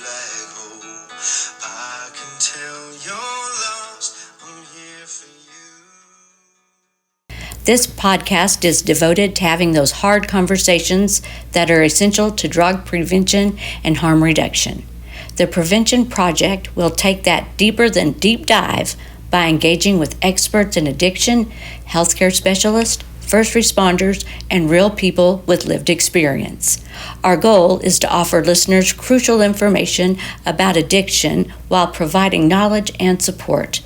black hole. I can tell you're lost. I'm here for you. This podcast is devoted to having those hard conversations that are essential to drug prevention and harm reduction. The Prevention Project will take that deeper than deep dive by engaging with experts in addiction, healthcare specialists, first responders, and real people with lived experience. Our goal is to offer listeners crucial information about addiction while providing knowledge and support.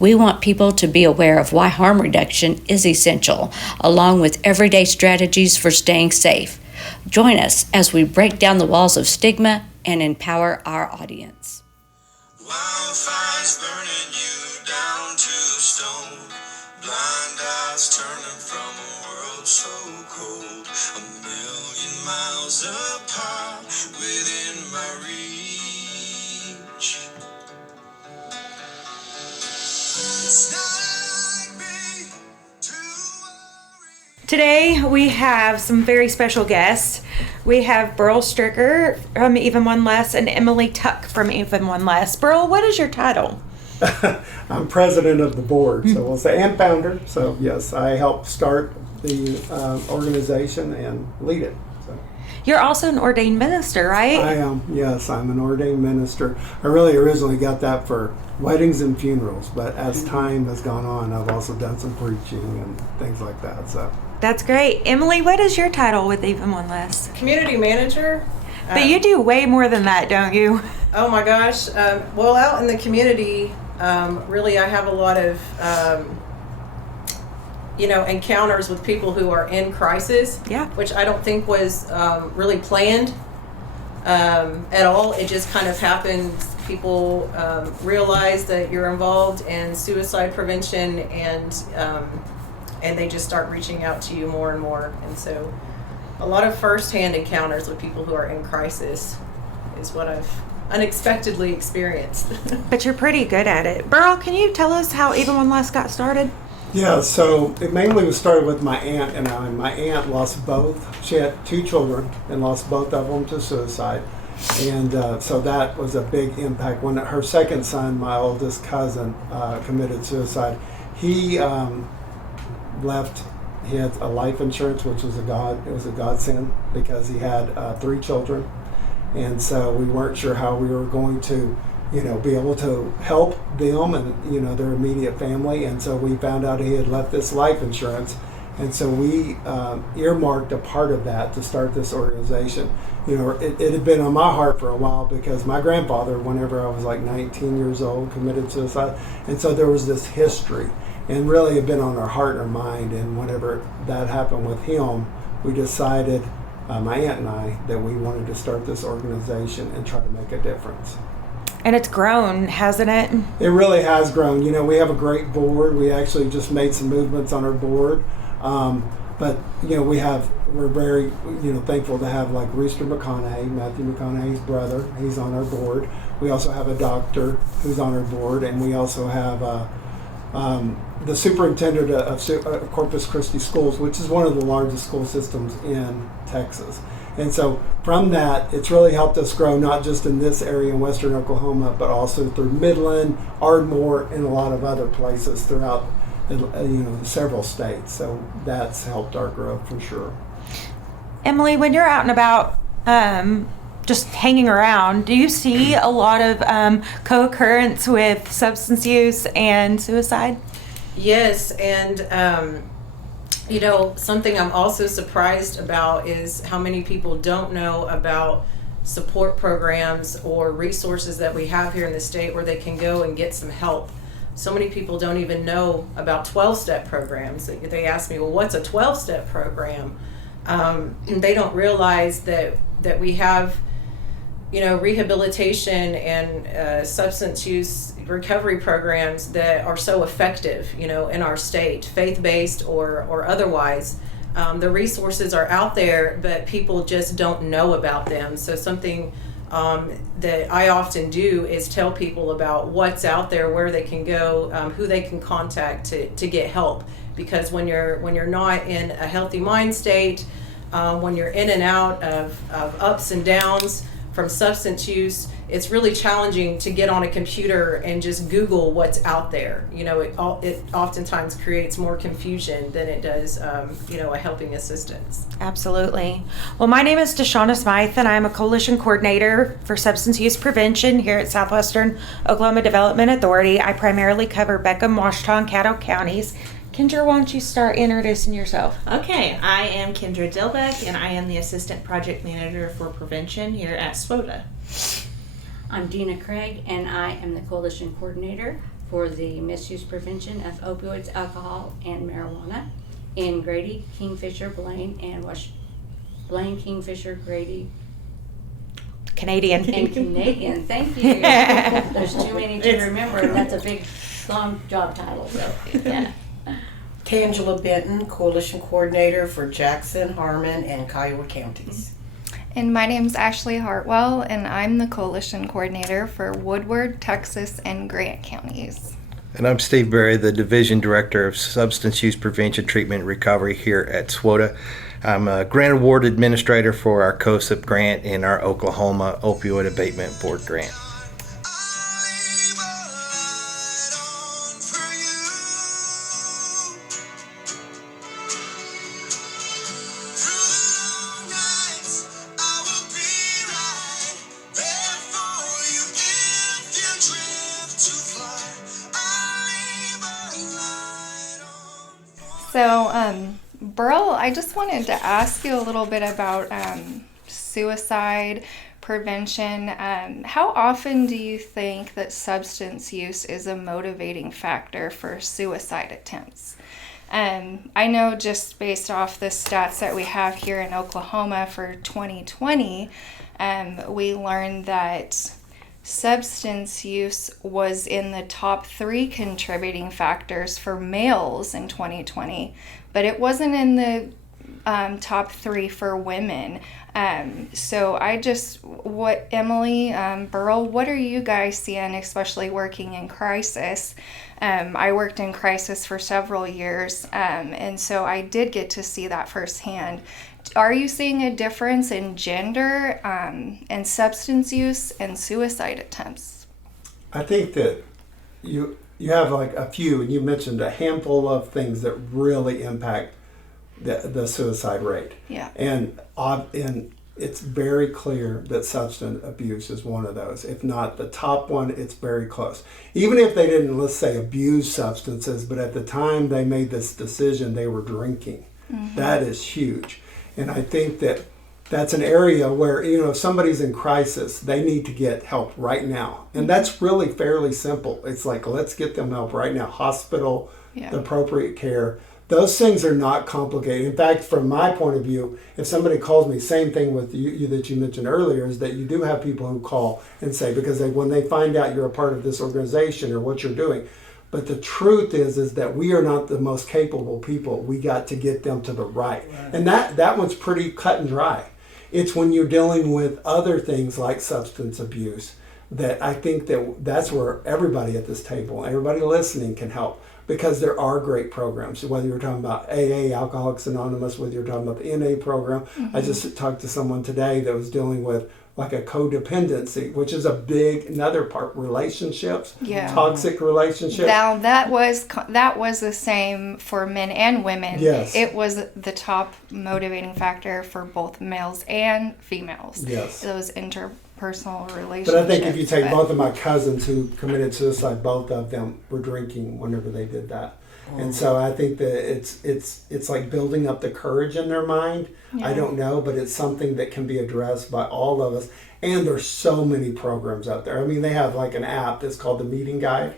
We want people to be aware of why harm reduction is essential, along with everyday strategies for staying safe. Join us as we break down the walls of stigma and empower our audience. Wildfires burning you down to stone. Blind eyes turning from a world so cold. 1,000,000 miles apart within my reach. It's not like me to worry. Today we have some very special guests. We have Burl Stricker from Even One Less and Emily Tuck from Even One Less. Burl, what is your title? I'm president of the board, so we'll say, and founder. So yes, I helped start the organization and lead it. So You're also an ordained minister, right? I am. Yes, I'm an ordained minister. I really originally got that for weddings and funerals, but as time has gone on, I've also done some preaching and things like that. So That's great. Emily, what is your title with Even One Less? Community manager. But you do way more than that, don't you? Oh my gosh. Well, out in the community, really I have a lot of, encounters with people who are in crisis. Yeah. Which I don't think was really planned at all. It just kind of happened. People realize that you're involved in suicide prevention and they just start reaching out to you more and more. And so a lot of firsthand encounters with people who are in crisis is what I've unexpectedly experienced. But you're pretty good at it. Burl, can you tell us how Even One Less got started? yeah, so it mainly was started with my aunt and I. My aunt lost both. She had 2 children and lost both of them to suicide. And so that was a big impact. When her second son, my oldest cousin, committed suicide, he left. He had a life insurance, which was it was a godsend because he had 3 children, and so we weren't sure how we were going to, be able to help them and their immediate family. And so we found out he had left this life insurance, and so we earmarked a part of that to start this organization. It had been on my heart for a while because my grandfather, whenever I was like 19 years old, committed suicide, and so there was this history. And really had been on our heart and our mind. And whenever that happened with him, we decided, my aunt and I, that we wanted to start this organization and try to make a difference. And it's grown, hasn't it? It really has grown. We have a great board. We actually just made some movements on our board. But we're very thankful to have like Rooster McConaughey, Matthew McConaughey's brother. He's on our board. We also have a doctor who's on our board, and we also have the superintendent of Corpus Christi Schools, which is one of the largest school systems in Texas. And so from that, it's really helped us grow, not just in this area in western Oklahoma, but also through Midland, Ardmore, and a lot of other places throughout several states. So that's helped our growth for sure. Emily, when you're out and about just hanging around, do you see a lot of co-occurrence with substance use and suicide? Yes, and something I'm also surprised about is how many people don't know about support programs or resources that we have here in the state where they can go and get some help. So many people don't even know about 12-step programs. They ask me, well, what's a 12-step program? They don't realize that we have rehabilitation and substance use recovery programs that are so effective, in our state, faith-based or otherwise. The resources are out there, but people just don't know about them. So something that I often do is tell people about what's out there, where they can go, who they can contact to get help. Because when you're not in a healthy mind state, when you're in and out of ups and downs, from substance use, it's really challenging to get on a computer and just Google what's out there. You know, it oftentimes creates more confusion than it does, a helping assistance. Absolutely. Well, my name is Deshauna Smythe, and I'm a coalition coordinator for substance use prevention here at Southwestern Oklahoma Development Authority. I primarily cover Beckham, Washita, and Caddo counties. Kendra, why don't you start introducing yourself? Okay, I am Kendra Dilbeck, and I am the Assistant Project Manager for Prevention here at SWOTA. I'm Dina Craig, and I am the Coalition Coordinator for the Misuse Prevention of Opioids, Alcohol, and Marijuana in Grady, Kingfisher, Blaine, and Blaine, Kingfisher, Grady, Canadian. and Canadian. Thank you. There's too many to remember, and that's a big, long job title. So, yeah. Tangela Benton, Coalition Coordinator for Jackson, Harmon, and Kiowa counties. And my name's Ashley Hartwell, and I'm the Coalition Coordinator for Woodward, Texas, and Grant counties. And I'm Steve Berry, the Division Director of Substance Use Prevention, Treatment, and Recovery here at SWOTA. I'm a Grant Award Administrator for our COSIP grant and our Oklahoma Opioid Abatement Board grant. So, Burl, I just wanted to ask you a little bit about suicide prevention. How often do you think that substance use is a motivating factor for suicide attempts? I know just based off the stats that we have here in Oklahoma for 2020, we learned that substance use was in the top 3 contributing factors for males in 2020, but it wasn't in the top 3 for women. So Emily, Burl, what are you guys seeing, especially working in crisis? I worked in crisis for several years, and so I did get to see that firsthand. Are you seeing a difference in gender and substance use and suicide attempts? I think that you have like a few, and you mentioned a handful of things that really impact the suicide rate. Yeah. And it's very clear that substance abuse is one of those. If not the top one, it's very close. Even if they didn't, let's say, abuse substances, but at the time they made this decision, they were drinking. Mm-hmm. That is huge. And I think that that's an area where, if somebody's in crisis, they need to get help right now. And that's really fairly simple. It's like, let's get them help right now. Hospital, the appropriate care. Those things are not complicated. In fact, from my point of view, if somebody calls me, same thing with you that you mentioned earlier, is that you do have people who call and say, because when they find out you're a part of this organization or what you're doing. But the truth is that we are not the most capable people. We got to get them to the right. And that one's pretty cut and dry. It's when you're dealing with other things like substance abuse that I think that's where everybody at this table, everybody listening can help, because there are great programs. Whether you're talking about AA, Alcoholics Anonymous, whether you're talking about the NA program. Mm-hmm. I just talked to someone today that was dealing with like a codependency, which is another part, relationships, toxic relationships. Now that was the same for men and women. Yes. It was the top motivating factor for both males and females. Yes. Those interpersonal relationships. But I think if you take both of my cousins who committed suicide, both of them were drinking whenever they did that. And so I think that it's like building up the courage in their mind. Yeah. I don't know, but it's something that can be addressed by all of us. And there's so many programs out there. I mean, they have like an app that's called the Meeting Guide.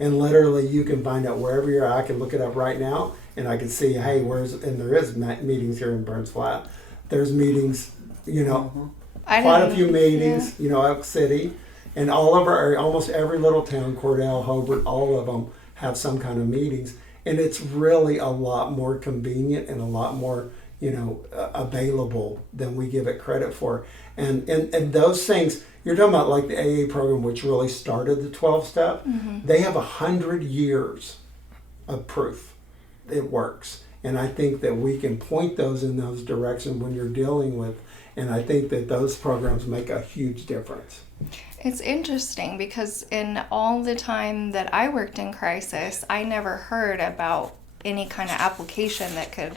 And literally you can find out wherever you're at. I can look it up right now and I can see, hey, and there is meetings here in Burns Flat. There's meetings, quite a few meetings, Elk City. And all of almost every little town, Cordell, Hobart, all of them have some kind of meetings. And it's really a lot more convenient and a lot more, available than we give it credit for. And those things, you're talking about like the AA program, which really started the 12-step. Mm-hmm. They have 100 years of proof it works. And I think that we can point those in those directions when you're dealing with And I think that those programs make a huge difference. It's interesting because in all the time that I worked in crisis, I never heard about any kind of application that could,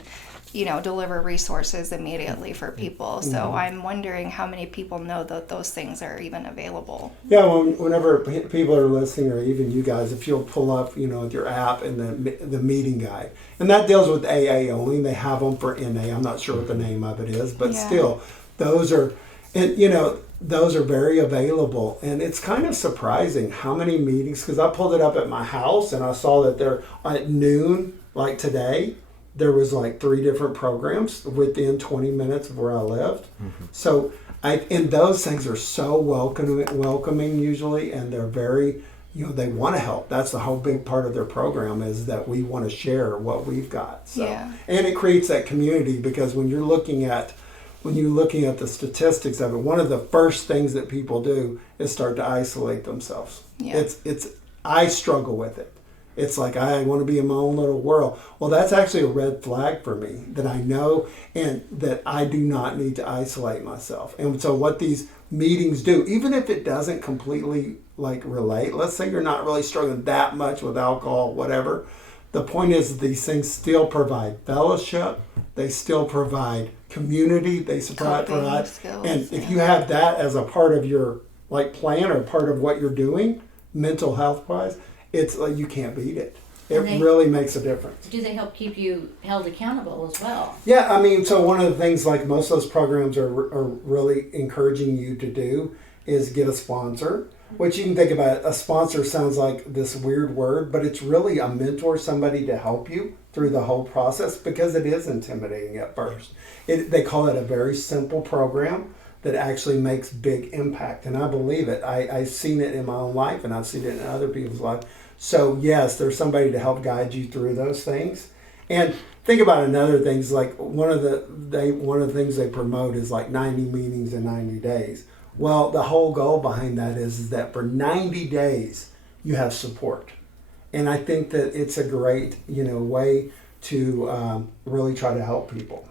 deliver resources immediately for people. So I'm wondering how many people know that those things are even available. Yeah, whenever people are listening, or even you guys, if you'll pull up, with your app and the meeting guide, and that deals with AA only. They have them for NA. I'm not sure what the name of it is, but still, those are, and those are very available. And it's kind of surprising how many meetings, because I pulled it up at my house and I saw that there at noon, like today, there was like 3 different programs within 20 minutes of where I lived. So and those things are so welcoming usually, and they're very, they want to help. That's the whole big part of their program, is that we want to share what we've got. So, and it creates that community, because when you're looking at the statistics of it, one of the first things that people do is start to isolate themselves. I struggle with it. It's like, I want to be in my own little world. Well, that's actually a red flag for me, that I know, and that I do not need to isolate myself. And so what these meetings do, even if it doesn't completely relate, let's say you're not really struggling that much with alcohol, whatever, the point is these things still provide fellowship, they still provide community, they provide skills, and if you have that as a part of your plan, or part of what you're doing mental health wise, it's like you can't beat it. It really makes a difference. Do they help keep you held accountable as well? Yeah, I mean, so one of the things most of those programs are really encouraging you to do is get a sponsor, which you can think about. A sponsor sounds like this weird word, but it's really a mentor, somebody to help you through the whole process, because it is intimidating at first. They call it a very simple program that actually makes big impact, and I believe it. I've seen it in my own life, and I've seen it in other people's life. So yes, there's somebody to help guide you through those things. And think about another things, like one of the things they promote is 90 meetings in 90 days. Well, the whole goal behind that is that for 90 days you have support, and I think that it's a great way to really try to help people.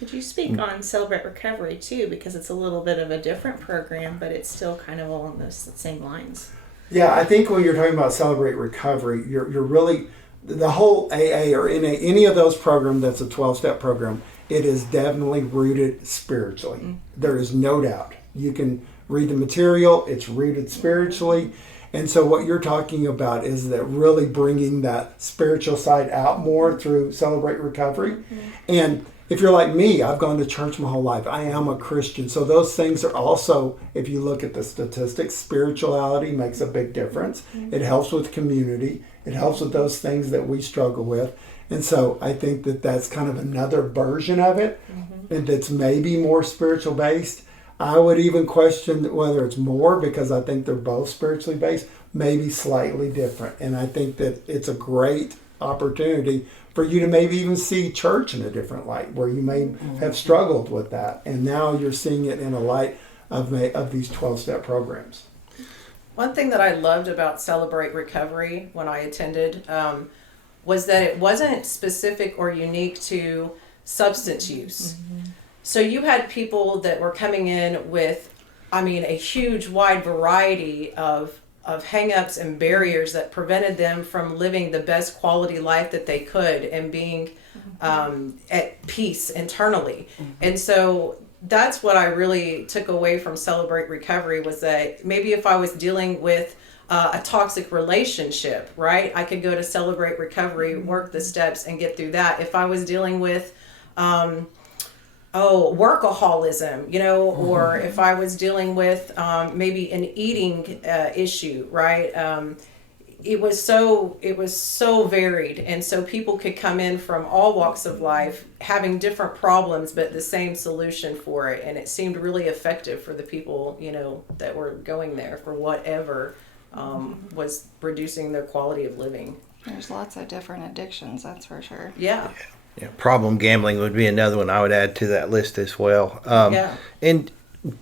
Could you speak on Celebrate Recovery too, because it's a little bit of a different program, but it's still kind of along those same lines? Yeah, I think when you're talking about Celebrate Recovery, you're really, the whole AA or NA, any of those programs that's a 12-step program, it is definitely rooted spiritually. There is no doubt. You can read the material, it's rooted spiritually. And so what you're talking about is that really bringing that spiritual side out more through Celebrate Recovery. And if you're like me, I've gone to church my whole life. I am a Christian. So those things are also, if you look at the statistics, spirituality makes a big difference. It helps with community. It helps with those things that we struggle with. And so I think that that's kind of another version of it, and that's maybe more spiritual based. I would even question whether it's more, because I think they're both spiritually based, maybe slightly different. And I think that it's a great opportunity for you to maybe even see church in a different light, where you may have struggled with that, and now you're seeing it in a light of these 12-step programs. One thing that I loved about Celebrate Recovery when I attended was that it wasn't specific or unique to substance use. So you had people that were coming in with, a huge wide variety of hang-ups and barriers that prevented them from living the best quality life that they could and being at peace internally. And so that's what I really took away from Celebrate Recovery, was that maybe if I was dealing with a toxic relationship, right, I could go to Celebrate Recovery, work the steps, and get through that. If I was dealing with workaholism, or if I was dealing with maybe an eating issue, right? It was so varied, and so people could come in from all walks of life having different problems, but the same solution for it, and it seemed really effective for the people that were going there for whatever was reducing their quality of living. There's lots of different addictions, that's for sure. Yeah. Yeah, problem gambling would be another one I would add to that list as well. And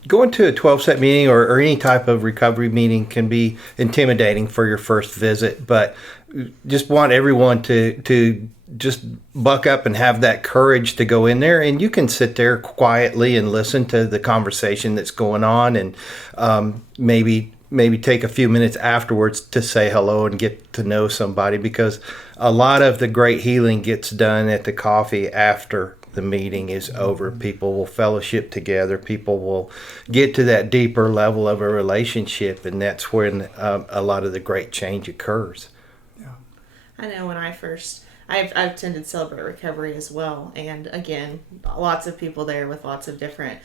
going to a 12-step meeting or any type of recovery meeting can be intimidating for your first visit, but just want everyone to just buck up and have that courage to go in there, and you can sit there quietly and listen to the conversation that's going on, and maybe take a few minutes afterwards to say hello and get to know somebody, because a lot of the great healing gets done at the coffee after the meeting is over. People will fellowship together. People will get to that deeper level of a relationship, and that's when a lot of the great change occurs. I know when I've attended Celebrate Recovery as well, and again, lots of people there with lots of different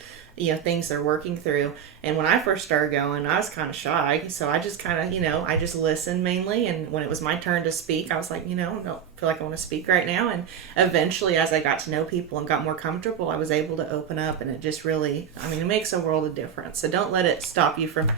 things they're working through. And when I first started going, I was kind of shy, so I just kind of I just listened mainly, and when it was my turn to speak, I was like, I don't feel like I want to speak right now. And eventually, as I got to know people and got more comfortable, I was able to open up, and it just really, it makes a world of difference. So don't let it stop you from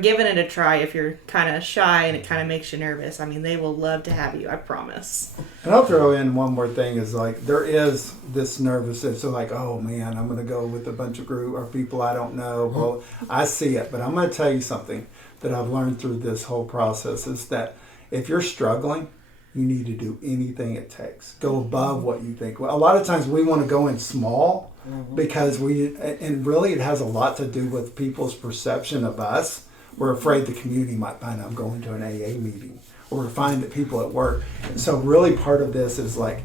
giving it a try if you're kind of shy and it kind of makes you nervous. They will love to have you, I promise. And I'll throw in one more thing is like, there is this nervousness. So like, oh man, I'm going to go with a bunch of group or people I don't know. Well, I see it, but I'm going to tell you something that I've learned through this whole process is that if you're struggling, you need to do anything it takes. Go above what you think. Well, a lot of times we want to go in small because and really it has a lot to do with people's perception of us. We're afraid the community might find I'm going to an AA meeting, or find that people at work. And so really part of this is like,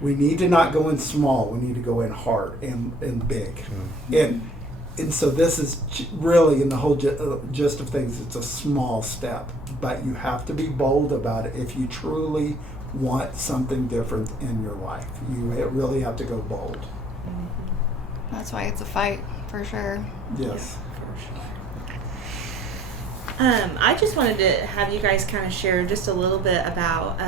we need to not go in small. We need to go in hard and big. And so this is really, in the whole gist of things, it's a small step, but you have to be bold about it if you truly want something different in your life. You really have to go bold. That's why it's a fight, for sure. Yes. I just wanted to have you guys kind of share just a little bit about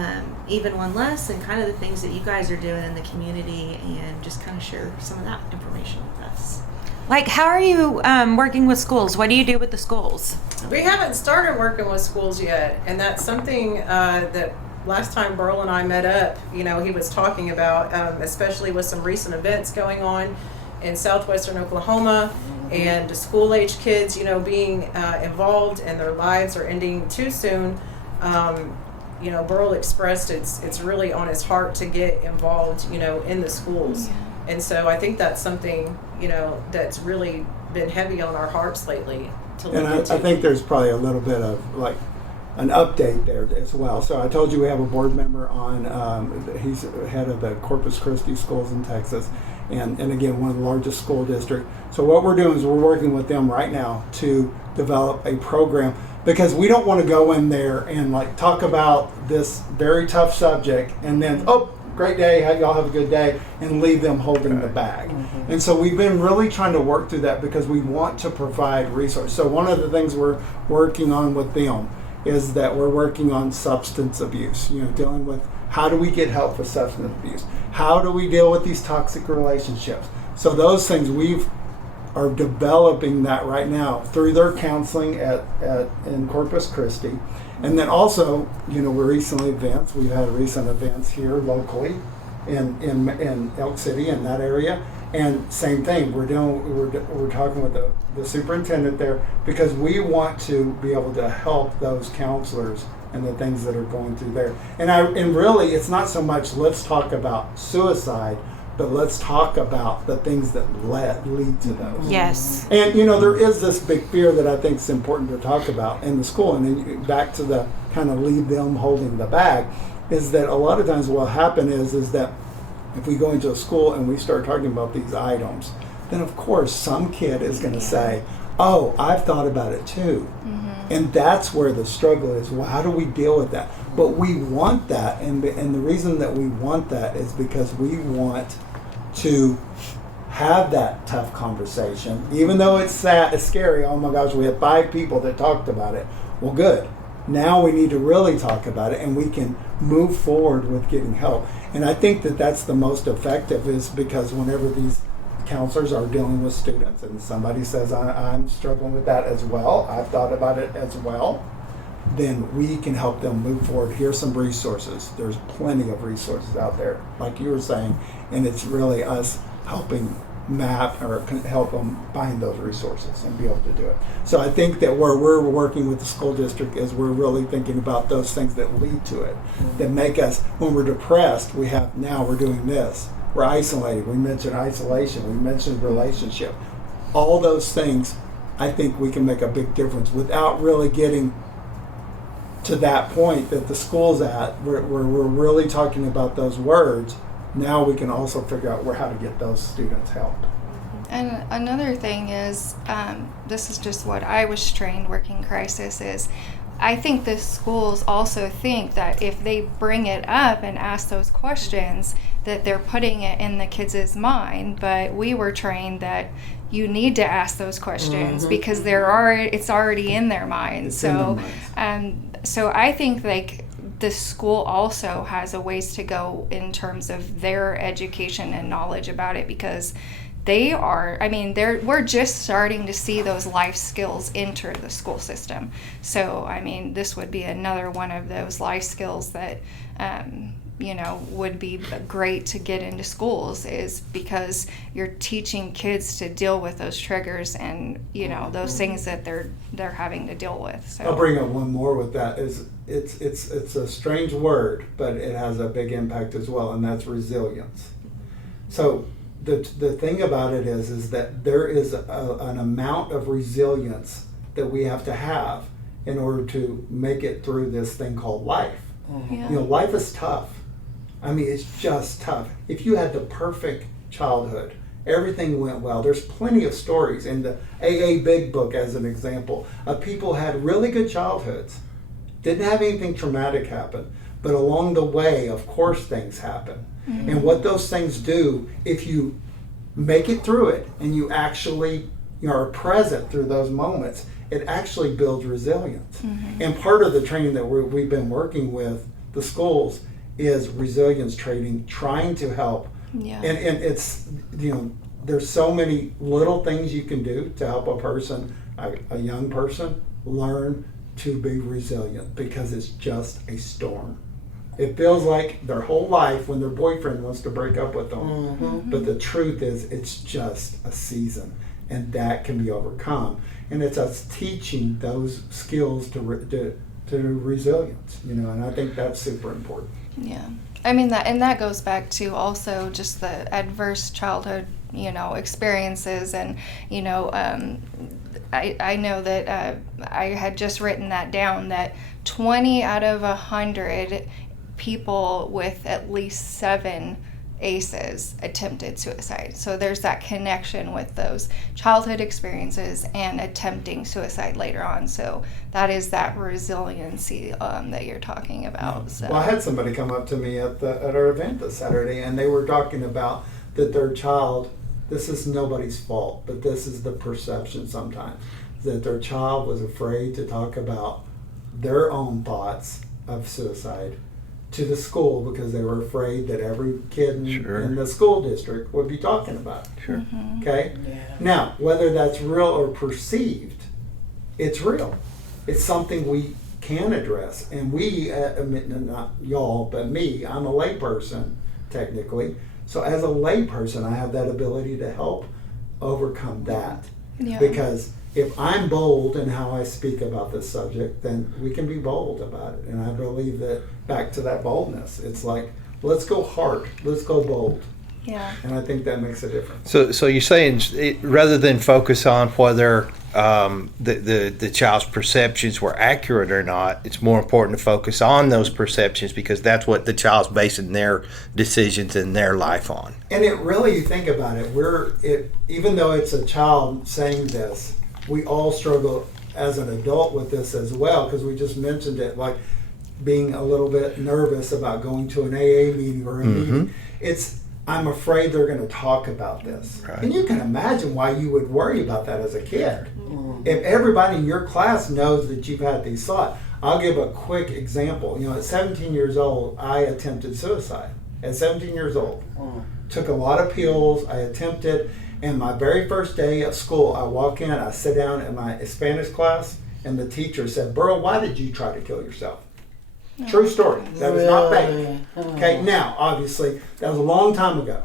Even One Less and kind of the things that you guys are doing in the community, and just kind of share some of that information with us. Like, how are you working with schools? What do you do with the schools? We haven't started working with schools yet, and that's something that last time Burl and I met up, he was talking about, especially with some recent events going on in southwestern Oklahoma, and school-age kids, being involved, and their lives are ending too soon. Burl expressed it's really on his heart to get involved, in the schools. And so I think that's something, that's really been heavy on our hearts lately to look into. I think there's probably a little bit of like an update there as well. So I told you we have a board member on, he's head of the Corpus Christi schools in Texas, and again, one of the largest school districts. So what we're doing is we're working with them right now to develop a program, because we don't want to go in there and like talk about this very tough subject and then, great day, y'all have a good day, and leave them holding the bag. And so we've been really trying to work through that because we want to provide resources. So one of the things we're working on with them is that we're working on substance abuse, dealing with how do we get help with substance abuse? How do we deal with these toxic relationships? So those things are developing that right now through their counseling in Corpus Christi. And then also, we've had recent events here locally in Elk City, in that area. And same thing, we're talking with the superintendent there, because we want to be able to help those counselors and the things that are going through there. And really, it's not so much let's talk about suicide, but let's talk about the things that lead to those. Yes. And there is this big fear that I think is important to talk about in the school, and then back to the kind of leave them holding the bag, is that a lot of times what will happen is that if we go into a school and we start talking about these items, then of course some kid is going to say, oh, I've thought about it too. And that's where the struggle is. Well, how do we deal with that? But we want that, and the reason that we want that is because we want to have that tough conversation, even though it's sad, it's scary. Oh my gosh, we had 5 people that talked about it. Well, good. Now we need to really talk about it, and we can move forward with getting help. And I think that that's the most effective, is because whenever these counselors are dealing with students and somebody says, I'm struggling with that as well, I've thought about it as well, then we can help them move forward. Here's some resources. There's plenty of resources out there, like you were saying, and it's really us helping map or can help them find those resources and be able to do it. So I think that where we're working with the school district is we're really thinking about those things that lead to it, that make us, when we're depressed, we're doing this. We're isolated. We mentioned isolation. We mentioned relationship. All those things, I think we can make a big difference without really getting to that point that the school's at, where we're really talking about those words. Now we can also figure out how to get those students help. And another thing is, this is just what I was trained working crisis is, I think the schools also think that if they bring it up and ask those questions, that they're putting it in the kids' mind. But we were trained that you need to ask those questions because it's already in their minds. So I think like the school also has a ways to go in terms of their education and knowledge about it, because we're just starting to see those life skills enter the school system. So, this would be another one of those life skills that, would be great to get into schools, is because you're teaching kids to deal with those triggers and, those things that they're having to deal with. So I'll bring up one more with that. It's a strange word, but it has a big impact as well, and that's resilience. So the thing about it is that there is an amount of resilience that we have to have in order to make it through this thing called life. Yeah. Life is tough. It's just tough. If you had the perfect childhood, everything went well. There's plenty of stories in the AA Big Book, as an example, of people had really good childhoods, didn't have anything traumatic happen, but along the way, of course, things happen. Mm-hmm. And what those things do, if you make it through it and you actually are present through those moments, it actually builds resilience. Mm-hmm. And part of the training that we've been working with the schools is resilience training, trying to help. Yeah. And it's, there's so many little things you can do to help a person, a young person, learn to be resilient, because it's just a storm. It feels like their whole life when their boyfriend wants to break up with them. Mm-hmm. But the truth is, it's just a season, and that can be overcome. And it's us teaching those skills to resilience, and I think that's super important. Yeah. That goes back to also just the adverse childhood, experiences. And, I know that I had just written that down, that 20 out of 100 people with at least 7 ACEs attempted suicide. So there's that connection with those childhood experiences and attempting suicide later on. So that is that resiliency that you're talking about. So. Well, I had somebody come up to me at our event this Saturday, and they were talking about that their child, this is nobody's fault, but this is the perception sometimes, that their child was afraid to talk about their own thoughts of suicide to the school because they were afraid that every kid in the school district would be talking about it. Sure. Mm-hmm. Okay? Yeah. Now, whether that's real or perceived, it's real. It's something we can address. And we, not y'all, but me, I'm a layperson, technically. So as a layperson, I have that ability to help overcome that. Yeah. Because if I'm bold in how I speak about this subject, then we can be bold about it. And I believe that back to that boldness, it's like, let's go hard, let's go bold. Yeah. And I think that makes a difference. So you're saying rather than focus on whether the child's perceptions were accurate or not, it's more important to focus on those perceptions, because that's what the child's basing their decisions in their life on. And it really, you think about it, even though it's a child saying this, we all struggle as an adult with this as well, because we just mentioned it, like being a little bit nervous about going to an AA meeting or a meeting. I'm afraid they're going to talk about this. Right. And you can imagine why you would worry about that as a kid. If everybody in your class knows that you've had these thoughts. I'll give a quick example. At 17 years old, I attempted suicide. At 17 years old. Took a lot of pills, I attempted, and my very first day of school, I walk in, I sit down in my Spanish class, and the teacher said, "Burl, why did you try to kill yourself?" True story. That was not fake. Okay, now, obviously, that was a long time ago.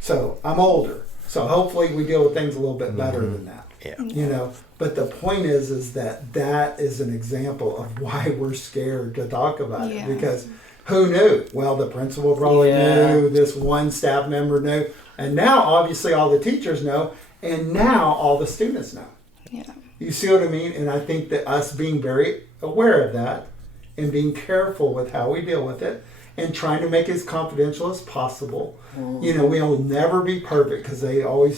So, I'm older. So hopefully we deal with things a little bit better than that. Yeah. You know, but the point is that is an example of why we're scared to talk about it, because who knew? Well, the principal probably knew, this one staff member knew, and now obviously all the teachers know, and now all the students know. Yeah. You see what I mean? And I think that us being very aware of that and being careful with how we deal with it and trying to make it as confidential as possible. You know, we'll never be perfect, because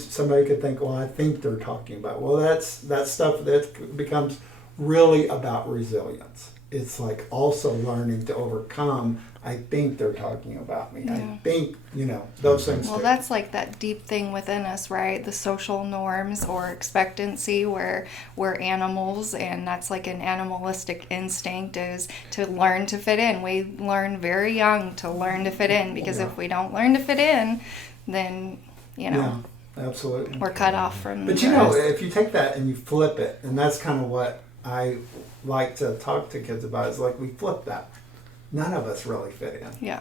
somebody could think, well, I think they're talking about. Well, that's stuff that becomes really about resilience. It's like also learning to overcome. I think they're talking about me. Yeah. I think, you know, those things. Well, too. that's like that deep thing within us, right? The social norms or expectancy, where we're animals, and that's like an animalistic instinct, is to learn to fit in. We learn very young to learn to fit in, because if we don't learn to fit in, then, you know, absolutely, we're cut off from But the you know, rest. if you take that and you flip it, and that's kind of what I like to talk to kids about, is like we flip that. None of us really fit in. Yeah.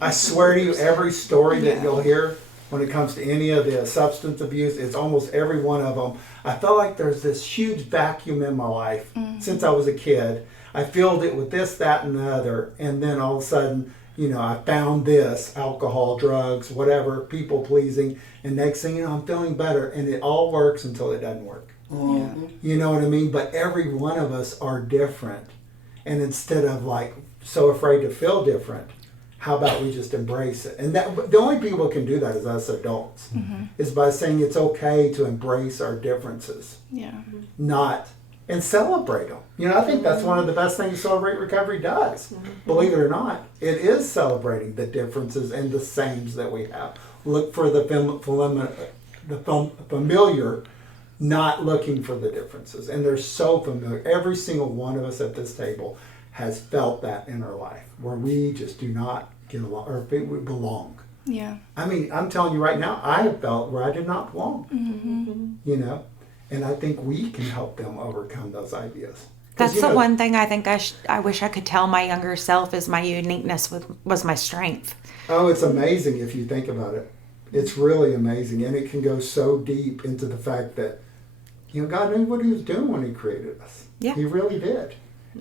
I swear to you, every story that you'll hear when it comes to any of the substance abuse, it's almost every one of them. I felt like there's this huge vacuum in my life since I was a kid. I filled it with this, that, and the other, and then all of a sudden, you know, I found this, alcohol, drugs, whatever, people pleasing, and next thing you know, I'm feeling better, and it all works until it doesn't work. You know what I mean? But every one of us are different, and instead of like so afraid to feel different, how about we just embrace it? And that the only people who can do that is us adults, is by saying it's okay to embrace our differences, and celebrate them. You know, I think that's one of the best things Celebrate Recovery does. Believe it or not, it is celebrating the differences and the sames that we have. Look for the familiar, not looking for the differences. And they're so familiar. Every single one of us at this table has felt that in our life, where we just do not get along, or we belong. Yeah. I mean, I'm telling you right now, I have felt where I did not belong. You know, and I think we can help them overcome those ideas. That's the one thing I think I wish I could tell my younger self, is my uniqueness was my strength. Oh, it's amazing if you think about it. It's really amazing, and it can go so deep into the fact that, you know, God knew what He was doing when He created us. Yeah. He really did.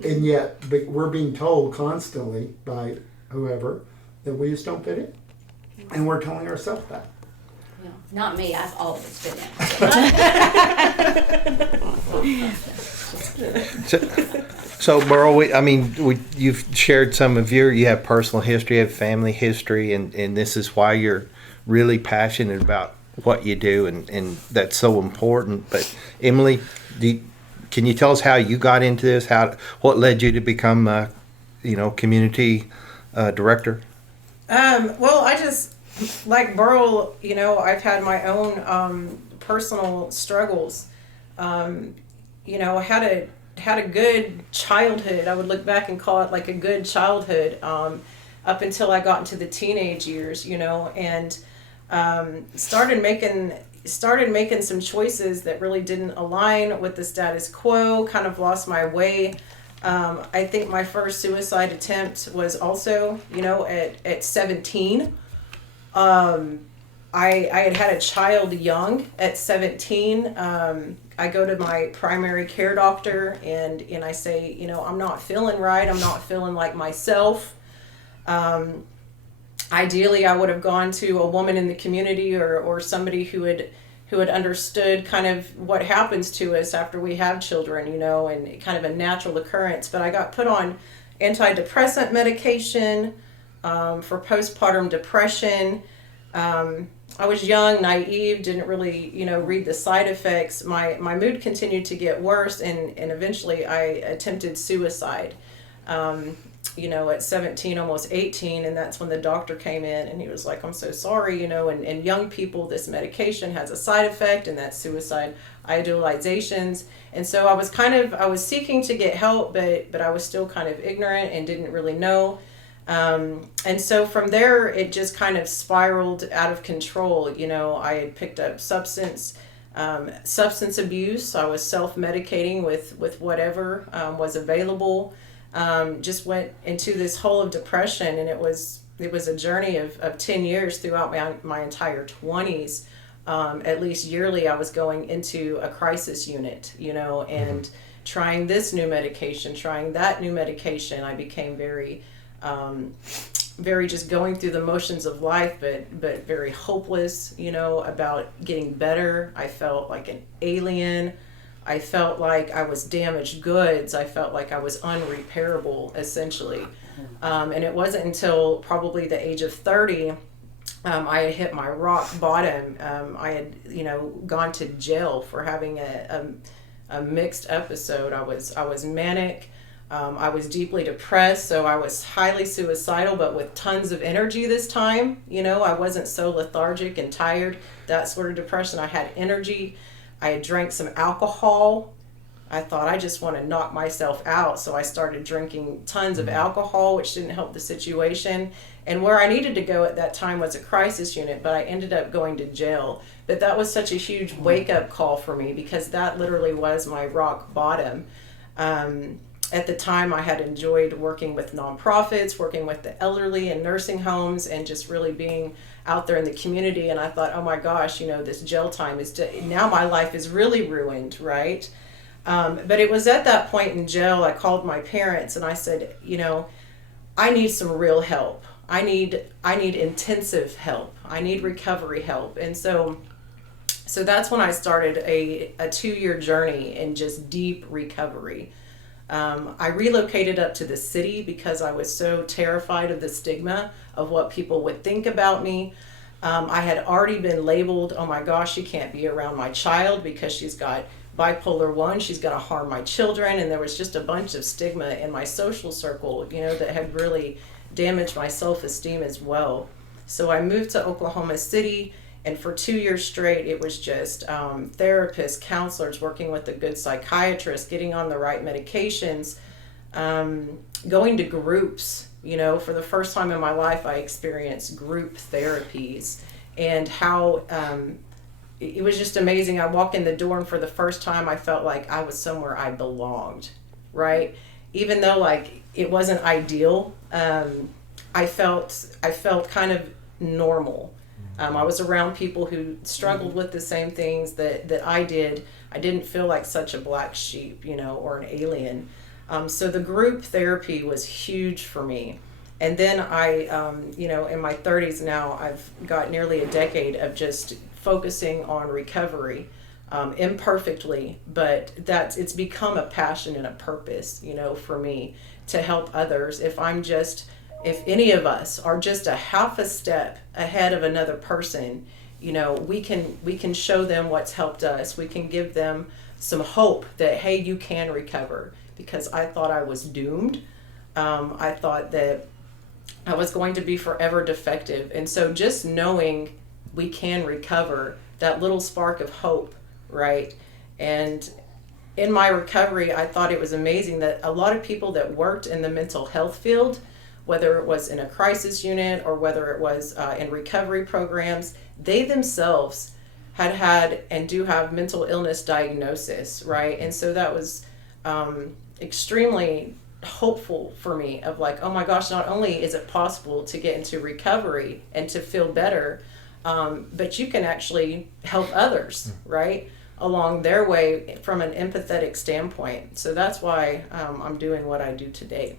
And yet we're being told constantly by whoever that we just don't fit in. And we're telling ourselves that. No, not me. I've always fit in. So Burl, you've shared some of you have personal history, you have family history, and this is why you're really passionate about what you do, and that's so important. But Emily, can you tell us how you got into this? What led you to become, community director? Well, I just, like Burl, you know, I've had my own personal struggles. You know, I had a good childhood. I would look back and call it like a good childhood, up until I got into the teenage years, you know, and started making some choices that really didn't align with the status quo, kind of lost my way. I think my first suicide attempt was also, you know, at 17. I had a child young at 17. I go to my primary care doctor and I say, you know, I'm not feeling right. I'm not feeling like myself. Ideally, I would have gone to a woman in the community or somebody who had understood kind of what happens to us after we have children, you know, and kind of a natural occurrence. But I got put on antidepressant medication for postpartum depression. I was young, naive, didn't really, you know, read the side effects. My mood continued to get worse, and eventually I attempted suicide. You know, at 17, almost 18, and that's when the doctor came in and he was like, I'm so sorry, you know, and young people, this medication has a side effect, and that's suicide idealizations. And so I was seeking to get help, but I was still kind of ignorant and didn't really know. And so from there, it just kind of spiraled out of control. You know, I had picked up substance abuse. I was self-medicating with whatever was available. Just went into this hole of depression, and it was a journey of 10 years throughout my entire 20s. At least yearly, I was going into a crisis unit, and trying this new medication, trying that new medication. I became very, very just going through the motions of life, but very hopeless, about getting better. I felt like an alien. I felt like I was damaged goods. I felt like I was unrepairable, essentially. And it wasn't until probably the age of 30, I had hit my rock bottom. I had, gone to jail for having a mixed episode. I was manic. I was deeply depressed, so I was highly suicidal, but with tons of energy this time. I wasn't so lethargic and tired, that sort of depression. I had energy. I had drank some alcohol. I thought I just want to knock myself out, so I started drinking tons of alcohol, which didn't help the situation. And where I needed to go at that time was a crisis unit, but I ended up going to jail. But that was such a huge wake-up call for me, because that literally was my rock bottom. At the time, I had enjoyed working with nonprofits, working with the elderly in nursing homes, and just really being out there in the community. And I thought, oh my gosh, this jail time now my life is really ruined, right? But it was at that point in jail, I called my parents and I said, I need some real help. I need intensive help. I need recovery help. And so that's when I started a 2-year journey in just deep recovery. I relocated up to the city because I was so terrified of the stigma of what people would think about me. I had already been labeled, oh my gosh, you can't be around my child because she's got bipolar 1, she's going to harm my children. And there was just a bunch of stigma in my social circle, that had really damaged my self-esteem as well. So I moved to Oklahoma City, and for 2 years straight, it was just therapists, counselors, working with a good psychiatrist, getting on the right medications, going to groups. For the first time in my life, I experienced group therapies, and how it was just amazing. I walked in the door, and for the first time, I felt like I was somewhere I belonged, right? Even though it wasn't ideal, I felt kind of normal. I was around people who struggled with the same things that I did. I didn't feel like such a black sheep, or an alien. So the group therapy was huge for me. And then I, in my 30s now, I've got nearly a decade of just focusing on recovery, imperfectly, but it's become a passion and a purpose, for me to help others. If any of us are just a half a step ahead of another person, we can show them what's helped us. We can give them some hope that, hey, you can recover, because I thought I was doomed. I thought that I was going to be forever defective. And so just knowing we can recover, that little spark of hope, right? And in my recovery, I thought it was amazing that a lot of people that worked in the mental health field, whether it was in a crisis unit or whether it was in recovery programs, they themselves had and do have mental illness diagnosis, right? And so that was extremely hopeful for me, of like, oh my gosh, not only is it possible to get into recovery and to feel better, but you can actually help others, right, along their way from an empathetic standpoint. So that's why I'm doing what I do today.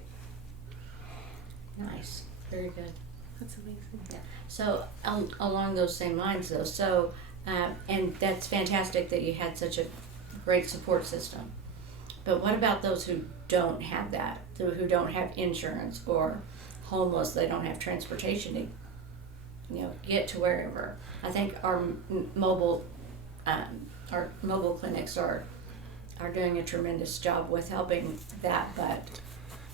Nice. Very good. That's amazing. Yeah. So along those same lines, though, and that's fantastic that you had such a great support system. But what about those who don't have that, who don't have insurance, or homeless, they don't have transportation to, get to wherever? I think our mobile clinics are doing a tremendous job with helping that, but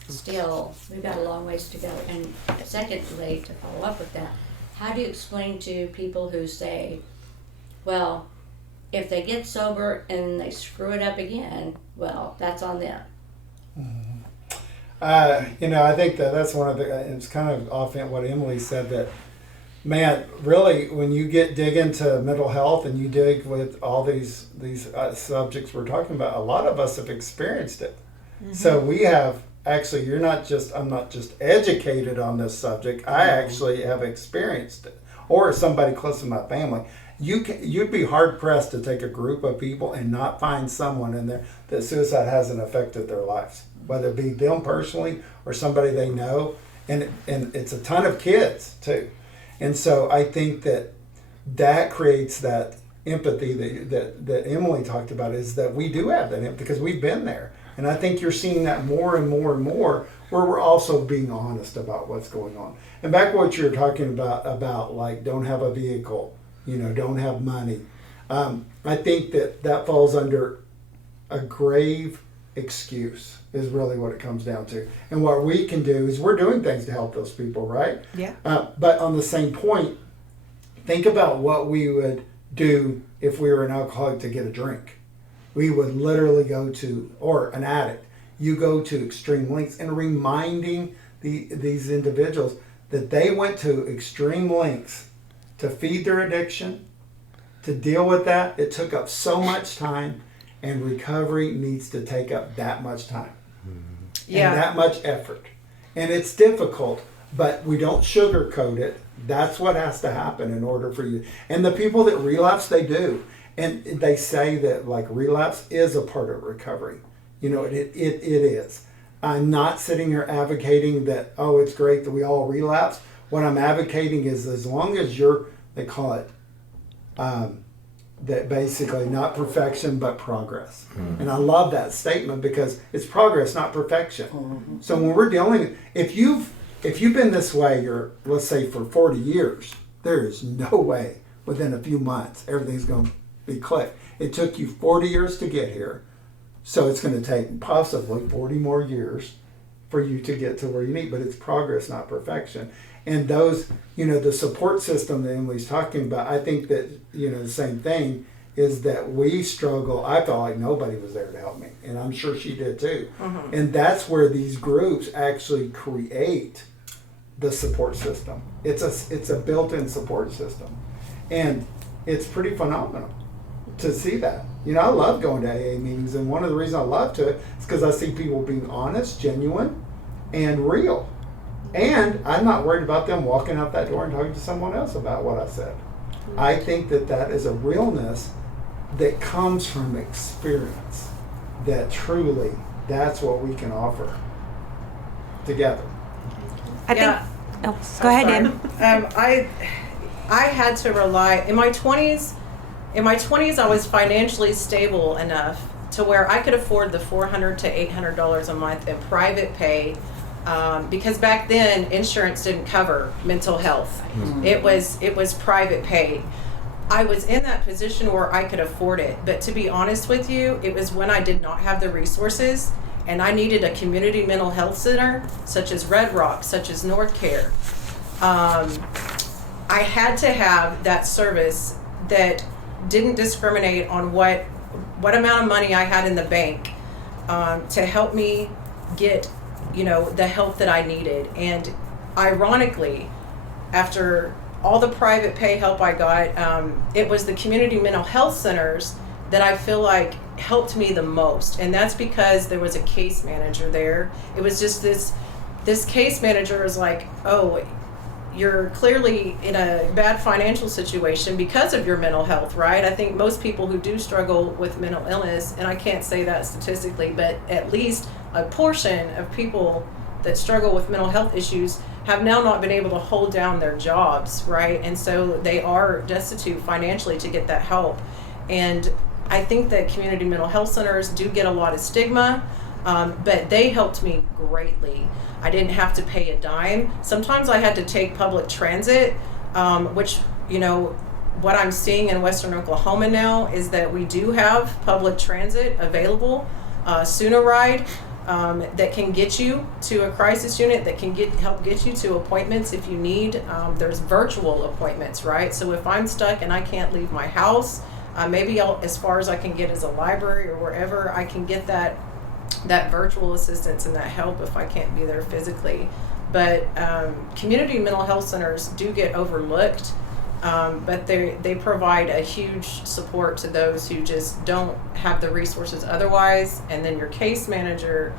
still, we've got a long ways to go. And secondly, to follow up with that, how do you explain to people who say, well, if they get sober and they screw it up again, well, that's on them? I think that's one of the, it's kind of off what Emily said, that, man, really, when you dig into mental health and you dig with all these subjects we're talking about, a lot of us have experienced it. Mm-hmm. So we have, actually, I'm not just educated on this subject, I actually have experienced it, or somebody close to my family. You'd be hard pressed to take a group of people and not find someone in there that suicide hasn't affected their lives, whether it be them personally or somebody they know, and it's a ton of kids too, and so I think that creates that empathy that Emily talked about, is that we do have that empathy because we've been there. And I think you're seeing that more and more and more, where we're also being honest about what's going on. And back to what you were talking about like don't have a vehicle, don't have money. I think that falls under a grave excuse is really what it comes down to. And what we can do is we're doing things to help those people, right? Yeah. But on the same point, think about what we would do if we were an alcoholic to get a drink. We would literally go to, or an addict, you go to extreme lengths, and reminding these individuals that they went to extreme lengths to feed their addiction, to deal with that. It took up so much time, and recovery needs to take up that much time. Yeah. And that much effort. And it's difficult, but we don't sugarcoat it. That's what has to happen in order for you. And the people that relapse, they do. And they say that like relapse is a part of recovery. It is. I'm not sitting here advocating that, oh, it's great that we all relapse. What I'm advocating is as long as they call it, that basically not perfection, but progress. Mm-hmm. And I love that statement because it's progress, not perfection. Mm-hmm. So when we're dealing, if you've been this way, let's say for 40 years, there is no way within a few months everything's going to be clicked. It took you 40 years to get here, so it's going to take possibly 40 more years for you to get to where you need. But it's progress, not perfection. And those, the support system that Emily's talking about, I think that, the same thing is that we struggle. I felt like nobody was there to help me, and I'm sure she did too. Mm-hmm. And that's where these groups actually create the support system. It's a built-in support system, and it's pretty phenomenal to see that. I love going to AA meetings, and one of the reasons I love to it is because I see people being honest, genuine, and real. And I'm not worried about them walking out that door and talking to someone else about what I said. Mm-hmm. I think that is a realness that comes from experience, that truly that's what we can offer together. I think. Oh, go ahead, Em. I had to rely in my 20s. In my 20s, I was financially stable enough to where I could afford the $400 to $800 a month in private pay, because back then insurance didn't cover mental health. Mm-hmm. It was private pay. I was in that position where I could afford it, but to be honest with you, it was when I did not have the resources. And I needed a community mental health center, such as Red Rock, such as North Care. I had to have that service that didn't discriminate on what amount of money I had in the bank to help me get, the help that I needed. And ironically, after all the private pay help I got, it was the community mental health centers that I feel like helped me the most. And that's because there was a case manager there. It was just this case manager was like, oh, you're clearly in a bad financial situation because of your mental health, right? I think most people who do struggle with mental illness, and I can't say that statistically, but at least a portion of people that struggle with mental health issues have now not been able to hold down their jobs, right? And so they are destitute financially to get that help. And I think that community mental health centers do get a lot of stigma, but they helped me greatly. I didn't have to pay a dime. Sometimes I had to take public transit, which, what I'm seeing in Western Oklahoma now is that we do have public transit available, Sooner Ride, that can get you to a crisis unit, that can help get you to appointments if you need. There's virtual appointments, right? So if I'm stuck and I can't leave my house, maybe as far as I can get as a library or wherever, I can get that virtual assistance and that help if I can't be there physically. But community mental health centers do get overlooked, but they provide a huge support to those who just don't have the resources otherwise. And then your case manager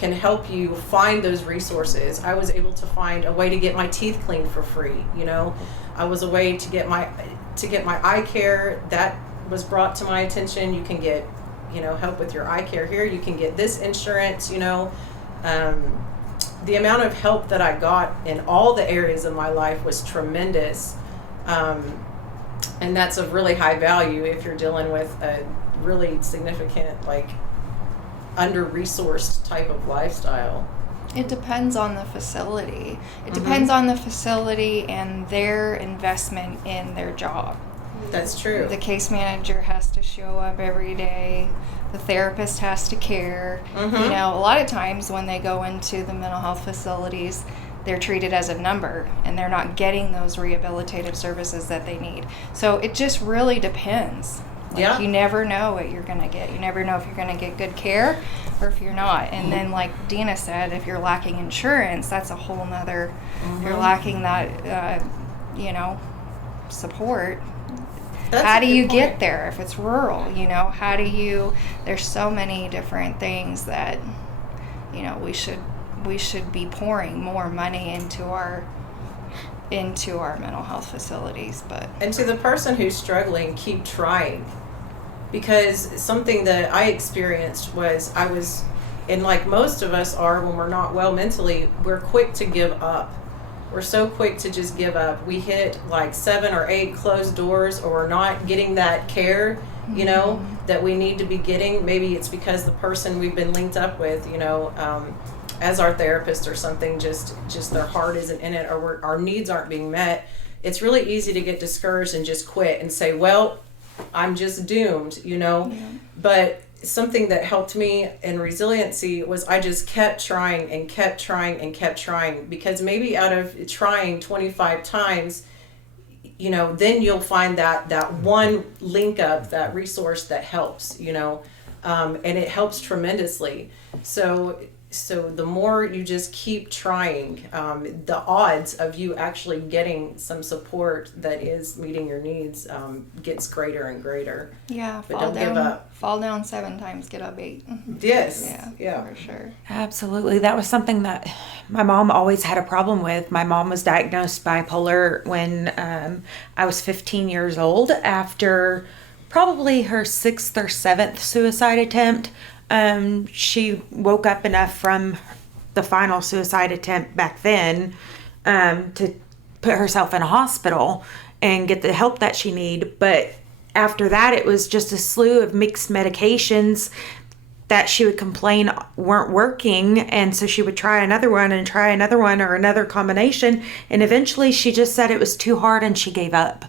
can help you find those resources. I was able to find a way to get my teeth cleaned for free. I was a way to get my eye care that was brought to my attention. You can get help with your eye care here. You can get this insurance. The amount of help that I got in all the areas of my life was tremendous. And that's of really high value if you're dealing with a really significant, under-resourced type of lifestyle. It depends on the facility. It depends on the facility and their investment in their job. That's true. The case manager has to show up every day. The therapist has to care. A lot of times when they go into the mental health facilities, they're treated as a number and they're not getting those rehabilitative services that they need. So it just really depends. You never know what you're going to get. You never know if you're going to get good care or if you're not. And then like Dina said, if you're lacking insurance, that's a whole nother, you're lacking that, support. How do you get there if it's rural? How do you, there's so many different things that, we should be pouring more money into our mental health facilities. And to the person who's struggling, keep trying, because something that I experienced was and like most of us are when we're not well mentally, we're quick to give up. We're so quick to just give up. We hit 7 or 8 closed doors, or we're not getting that care that we need to be getting. Maybe it's because the person we've been linked up with as our therapist or something, just their heart isn't in it, or our needs aren't being met. It's really easy to get discouraged and just quit and say, well, I'm just doomed, But something that helped me in resiliency was I just kept trying and kept trying and kept trying, because maybe out of trying 25 times, then you'll find that one link up, that resource that helps, and it helps tremendously. So the more you just keep trying, the odds of you actually getting some support that is meeting your needs gets greater and greater. Yeah, but don't give up. Fall down 7 times, get up 8. Yes. Yeah, for sure. Absolutely. That was something that my mom always had a problem with. My mom was diagnosed bipolar when I was 15 years old, after probably her 6th or 7th suicide attempt. She woke up enough from the final suicide attempt back then to put herself in a hospital and get the help that she needed. But after that, it was just a slew of mixed medications that she would complain weren't working. And so she would try another one or another combination. And eventually she just said it was too hard and she gave up.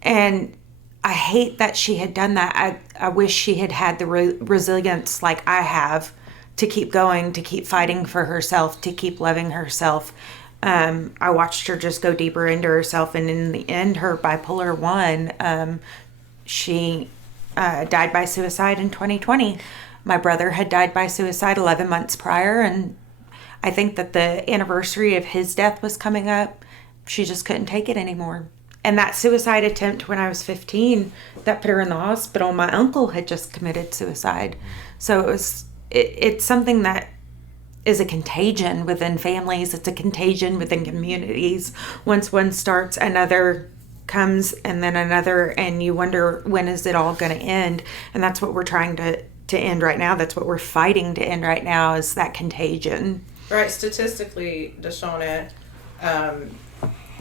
And I hate that she had done that. I wish she had had the resilience like I have to keep going, to keep fighting for herself, to keep loving herself. I watched her just go deeper into herself, and in the end, her bipolar 1, she died by suicide in 2020. My brother had died by suicide 11 months prior, and I think that the anniversary of his death was coming up. She just couldn't take it anymore. And that suicide attempt when I was 15, that put her in the hospital. My uncle had just committed suicide. So it's something that is a contagion within families. It's a contagion within communities. Once one starts, another comes, and then another, and you wonder, when is it all going to end? And that's what we're trying to end right now. That's what we're fighting to end right now, is that contagion. Right. Statistically, Deshauna,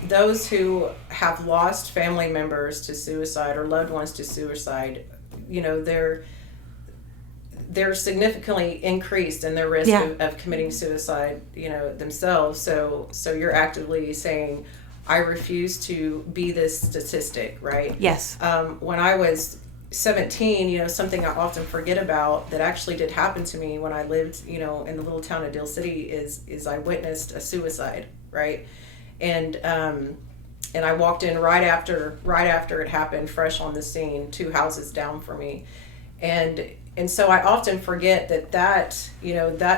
those who have lost family members to suicide or loved ones to suicide, they're significantly increased in their risk of committing suicide, themselves. So you're actively saying, I refuse to be this statistic, right? Yes. When I was 17, something I often forget about that actually did happen to me when I lived, in the little town of Deal City is I witnessed a suicide, right? And I walked in right after it happened, fresh on the scene, 2 houses down from me. And so I often forget that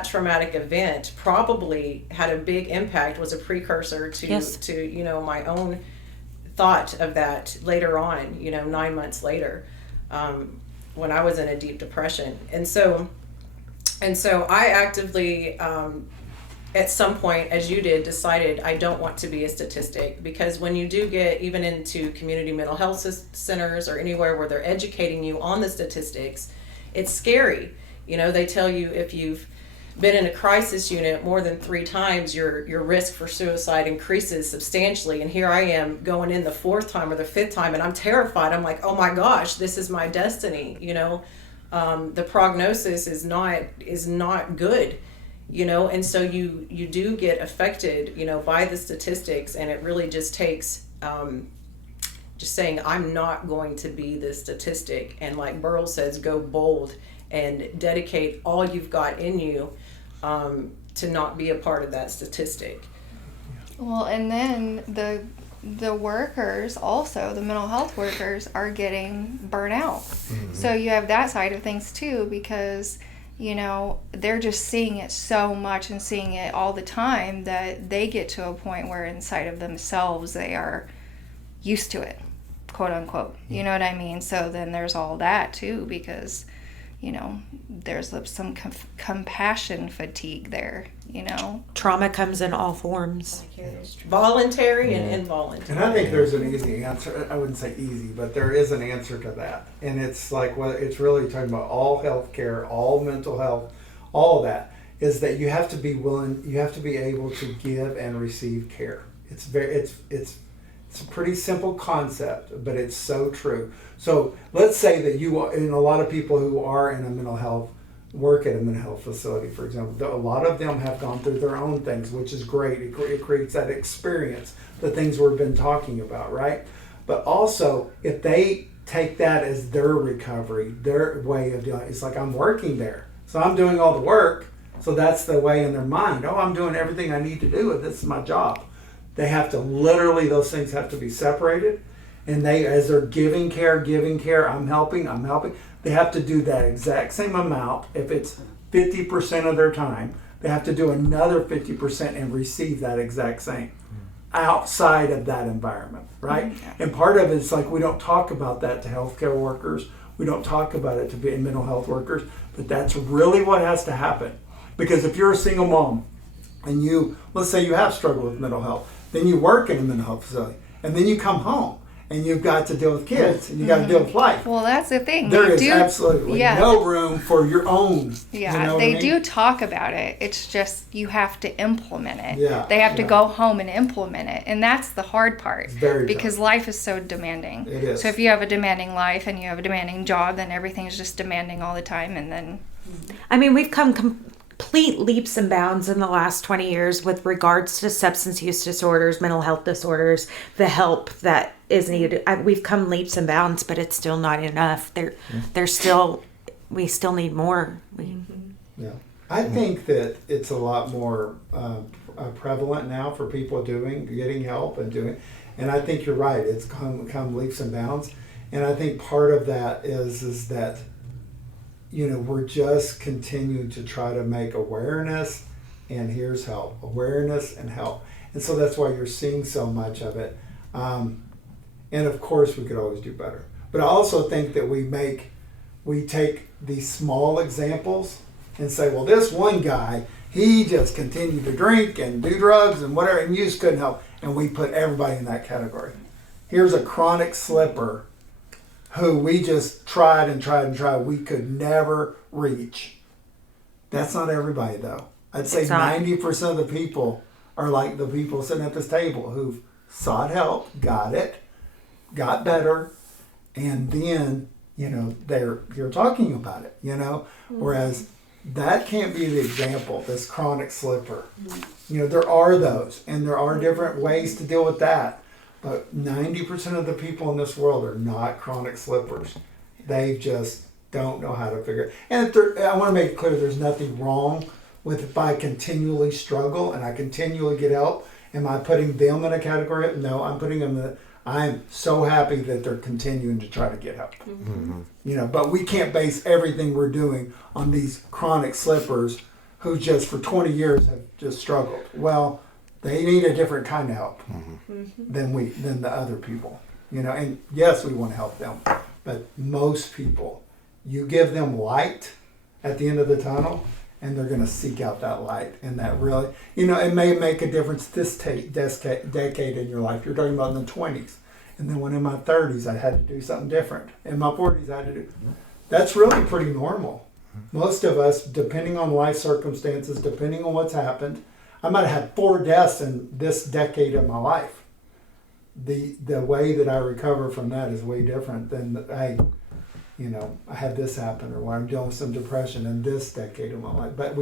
traumatic event probably had a big impact, was a precursor to my own thought of that later on, 9 months later, when I was in a deep depression. And so And so I actively, at some point, as you did, decided I don't want to be a statistic, because when you do get even into community mental health centers or anywhere where they're educating you on the statistics, it's scary. You know, they tell you if you've been in a crisis unit more than 3 times, your risk for suicide increases substantially. And here I am going in the 4th time or the 5th time, and I'm terrified. I'm like, oh my gosh, this is my destiny. You know, the prognosis is not good. You know, and so you do get affected, you know, by the statistics, and it really just takes just saying, I'm not going to be this statistic, and like Burl says, go bold and dedicate all you've got in you to not be a part of that statistic. Well, and then the workers also, the mental health workers, are getting burnt out. Mm-hmm. So you have that side of things too, because you know, they're just seeing it so much and seeing it all the time that they get to a point where inside of themselves they are used to it, quote unquote. You know what I mean? So then there's all that too, because, you know, there's some compassion fatigue there, you know. Trauma comes in all forms. Voluntary and involuntary. And I think there's an easy answer. I wouldn't say easy, but there is an answer to that. And it's like, well, it's really talking about all healthcare, all mental health, all of that, is that you have to be willing, you have to be able to give and receive care. It's a pretty simple concept, but it's so true. So let's say that you are, and a lot of people who are in a mental health, work at a mental health facility, for example, a lot of them have gone through their own things, which is great. It creates that experience, the things we've been talking about, right? But also, if they take that as their recovery, their way of doing it, it's like, I'm working there, so I'm doing all the work, so that's the way in their mind. Oh, I'm doing everything I need to do, this is my job. They have to literally, those things have to be separated. And they, as they're giving care, I'm helping, they have to do that exact same amount. If it's 50% of their time, they have to do another 50% and receive that exact same outside of that environment, right? Mm-hmm. And part of it's like, we don't talk about that to healthcare workers. We don't talk about it to be mental health workers, but that's really what has to happen. Because if you're a single mom and you, let's say you have struggled with mental health, then you work in a mental health facility, and then you come home and you've got to deal with kids and you got to deal with life. Well, that's the thing. There is absolutely no room for your own. Yeah, you know they do talk about it. It's just you have to implement it. Yeah, they have to go home and implement it. And that's the hard part. It's very because tough. Life is so demanding. It is. So if you have a demanding life and you have a demanding job, then everything's just demanding all the time. And then... I mean, we've come complete leaps and bounds in the last 20 years with regards to substance use disorders, mental health disorders, the help that is needed. We've come leaps and bounds, but it's still not enough. We still need more. Yeah, I think that it's a lot more prevalent now for people getting help and doing. And I think you're right. It's come leaps and bounds. And I think part of that is that, you know, we're just continuing to try to make awareness and here's help, awareness and help. And so that's why you're seeing so much of it. And of course we could always do better. But I also think that we take these small examples and say, well, this one guy, he just continued to drink and do drugs and whatever, and you just couldn't help. And we put everybody in that category. Here's a chronic slipper who we just tried, we could never reach. That's not everybody, though. I'd say 90% of the people are like the people sitting at this table who've sought help, got it, got better, and then, you know, you're talking about it, you know? Mm-hmm. Whereas that can't be the example, this chronic slipper. Mm-hmm. You know, there are those, and there are different ways to deal with that. But 90% of the people in this world are not chronic slippers. They just don't know how to figure it. And I want to make it clear there's nothing wrong with if I continually struggle and I continually get help. Am I putting them in a category? No, I'm putting them in I'm so happy that they're continuing to try to get help. Mm-hmm. You know, but we can't base everything we're doing on these chronic slippers who just for 20 years have just struggled. Well, they need a different kind of help than the other people, you know. And yes, we want to help them, but most people, you give them light at the end of the tunnel, and they're going to seek out that light. And that really, it may make a difference this decade in your life. You're talking about in the 20s. And then when in my 30s, I had to do something different. In my 40s, I had to do. That's really pretty normal. Most of us, depending on life circumstances, depending on what's happened, I might have had 4 deaths in this decade of my life. The way that I recover from that is way different than I had this happen, or I'm dealing with some depression in this decade of my life. But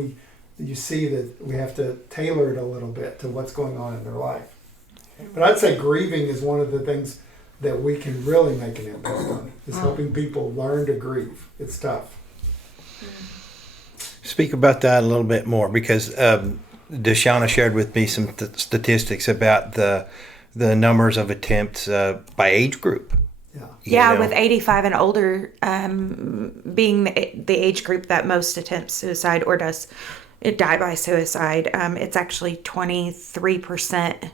you see that we have to tailor it a little bit to what's going on in their life. But I'd say grieving is one of the things that we can really make an impact on, is helping people learn to grieve. It's tough. Speak about that a little bit more, because Deshauna shared with me some statistics about the numbers of attempts by age group. Yeah, with 85 and older being the age group that most attempts suicide or die by suicide. It's actually 23%,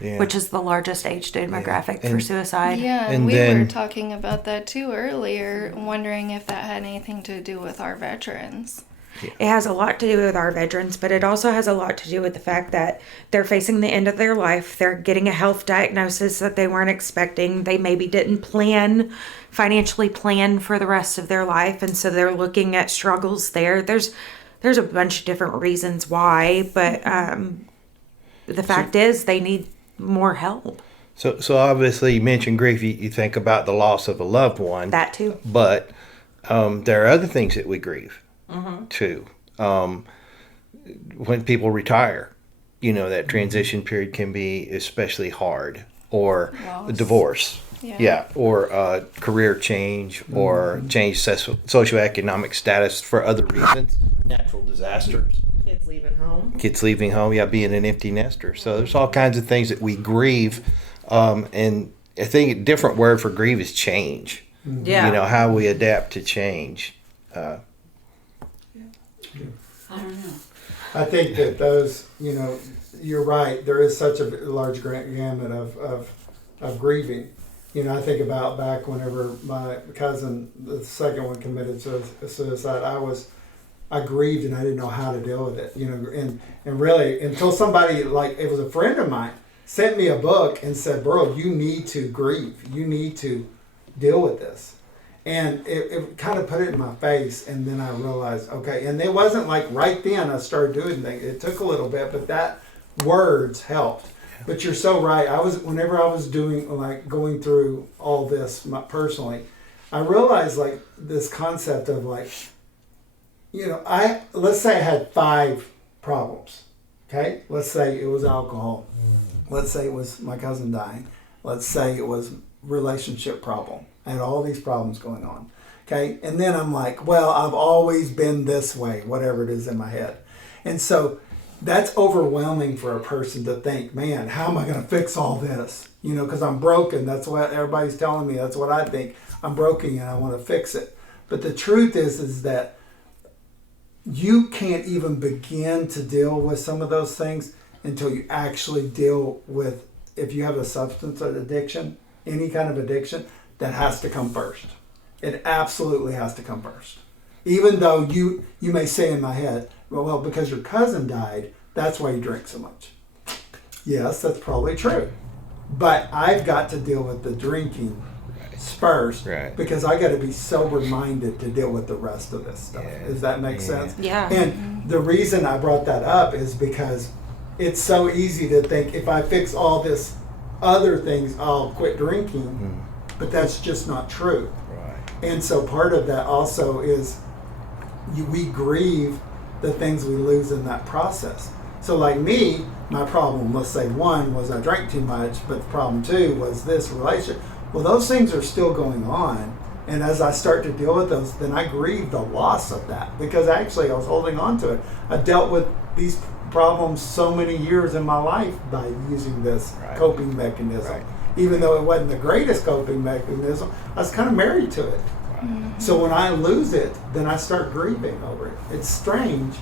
which is the largest age demographic for suicide. Yeah, and we were talking about that too earlier, wondering if that had anything to do with our veterans. Yeah. It has a lot to do with our veterans, but it also has a lot to do with the fact that they're facing the end of their life. They're getting a health diagnosis that they weren't expecting. They maybe didn't financially plan for the rest of their life, and so they're looking at struggles there. There's a bunch of different reasons why, but the fact is they need more help. So obviously you mentioned grief. You think about the loss of a loved one. That too. But there are other things that we grieve. Too. When people retire, that transition period can be especially hard, or a divorce, or career change, or change socioeconomic status for other reasons, natural disasters. Kids leaving home. Being an empty nester. So there's all kinds of things that we grieve, and I think a different word for grieve is change. Yeah. How we adapt to change. I don't know. I think that those, you're right. There is such a large gamut of grieving. I think about back whenever my cousin, the second one, committed suicide. I grieved and I didn't know how to deal with it. And really until somebody, like, it was a friend of mine, sent me a book and said, "Bro, you need to grieve. You need to deal with this." And it kind of put it in my face, and then I realized, okay, and it wasn't like right then I started doing things. It took a little bit, but that words helped. But you're so right. Whenever I was going through all this personally, I realized like this concept of like, let's say I had 5 problems. Okay, let's say it was alcohol. Let's say it was my cousin dying. Let's say it was relationship problem. I had all these problems going on. Okay, and then I'm like, well, I've always been this way, whatever it is in my head. And so that's overwhelming for a person to think, man, how am I going to fix all this? Because I'm broken. That's what everybody's telling me. That's what I think. I'm broken and I want to fix it. But the truth is that you can't even begin to deal with some of those things until you actually deal with, if you have a substance addiction, any kind of addiction, that has to come first. It absolutely has to come first. Even though you may say in my head, well, because your cousin died, that's why you drink so much. Yes, that's probably true. But I've got to deal with the drinking first, because I got to be sober-minded to deal with the rest of this stuff. Does that make sense? Yeah. And the reason I brought that up is because it's so easy to think if I fix all this other things, I'll quit drinking. But that's just not true. And so part of that also is we grieve the things we lose in that process. So like me, my problem, let's say 1 was I drank too much, but the problem 2 was this relationship. Well, those things are still going on. And as I start to deal with those, then I grieve the loss of that, because actually I was holding on to it. I dealt with these problems so many years in my life by using this coping mechanism. Even though it wasn't the greatest coping mechanism, I was kind of married to it. So when I lose it, then I start grieving over it. It's strange,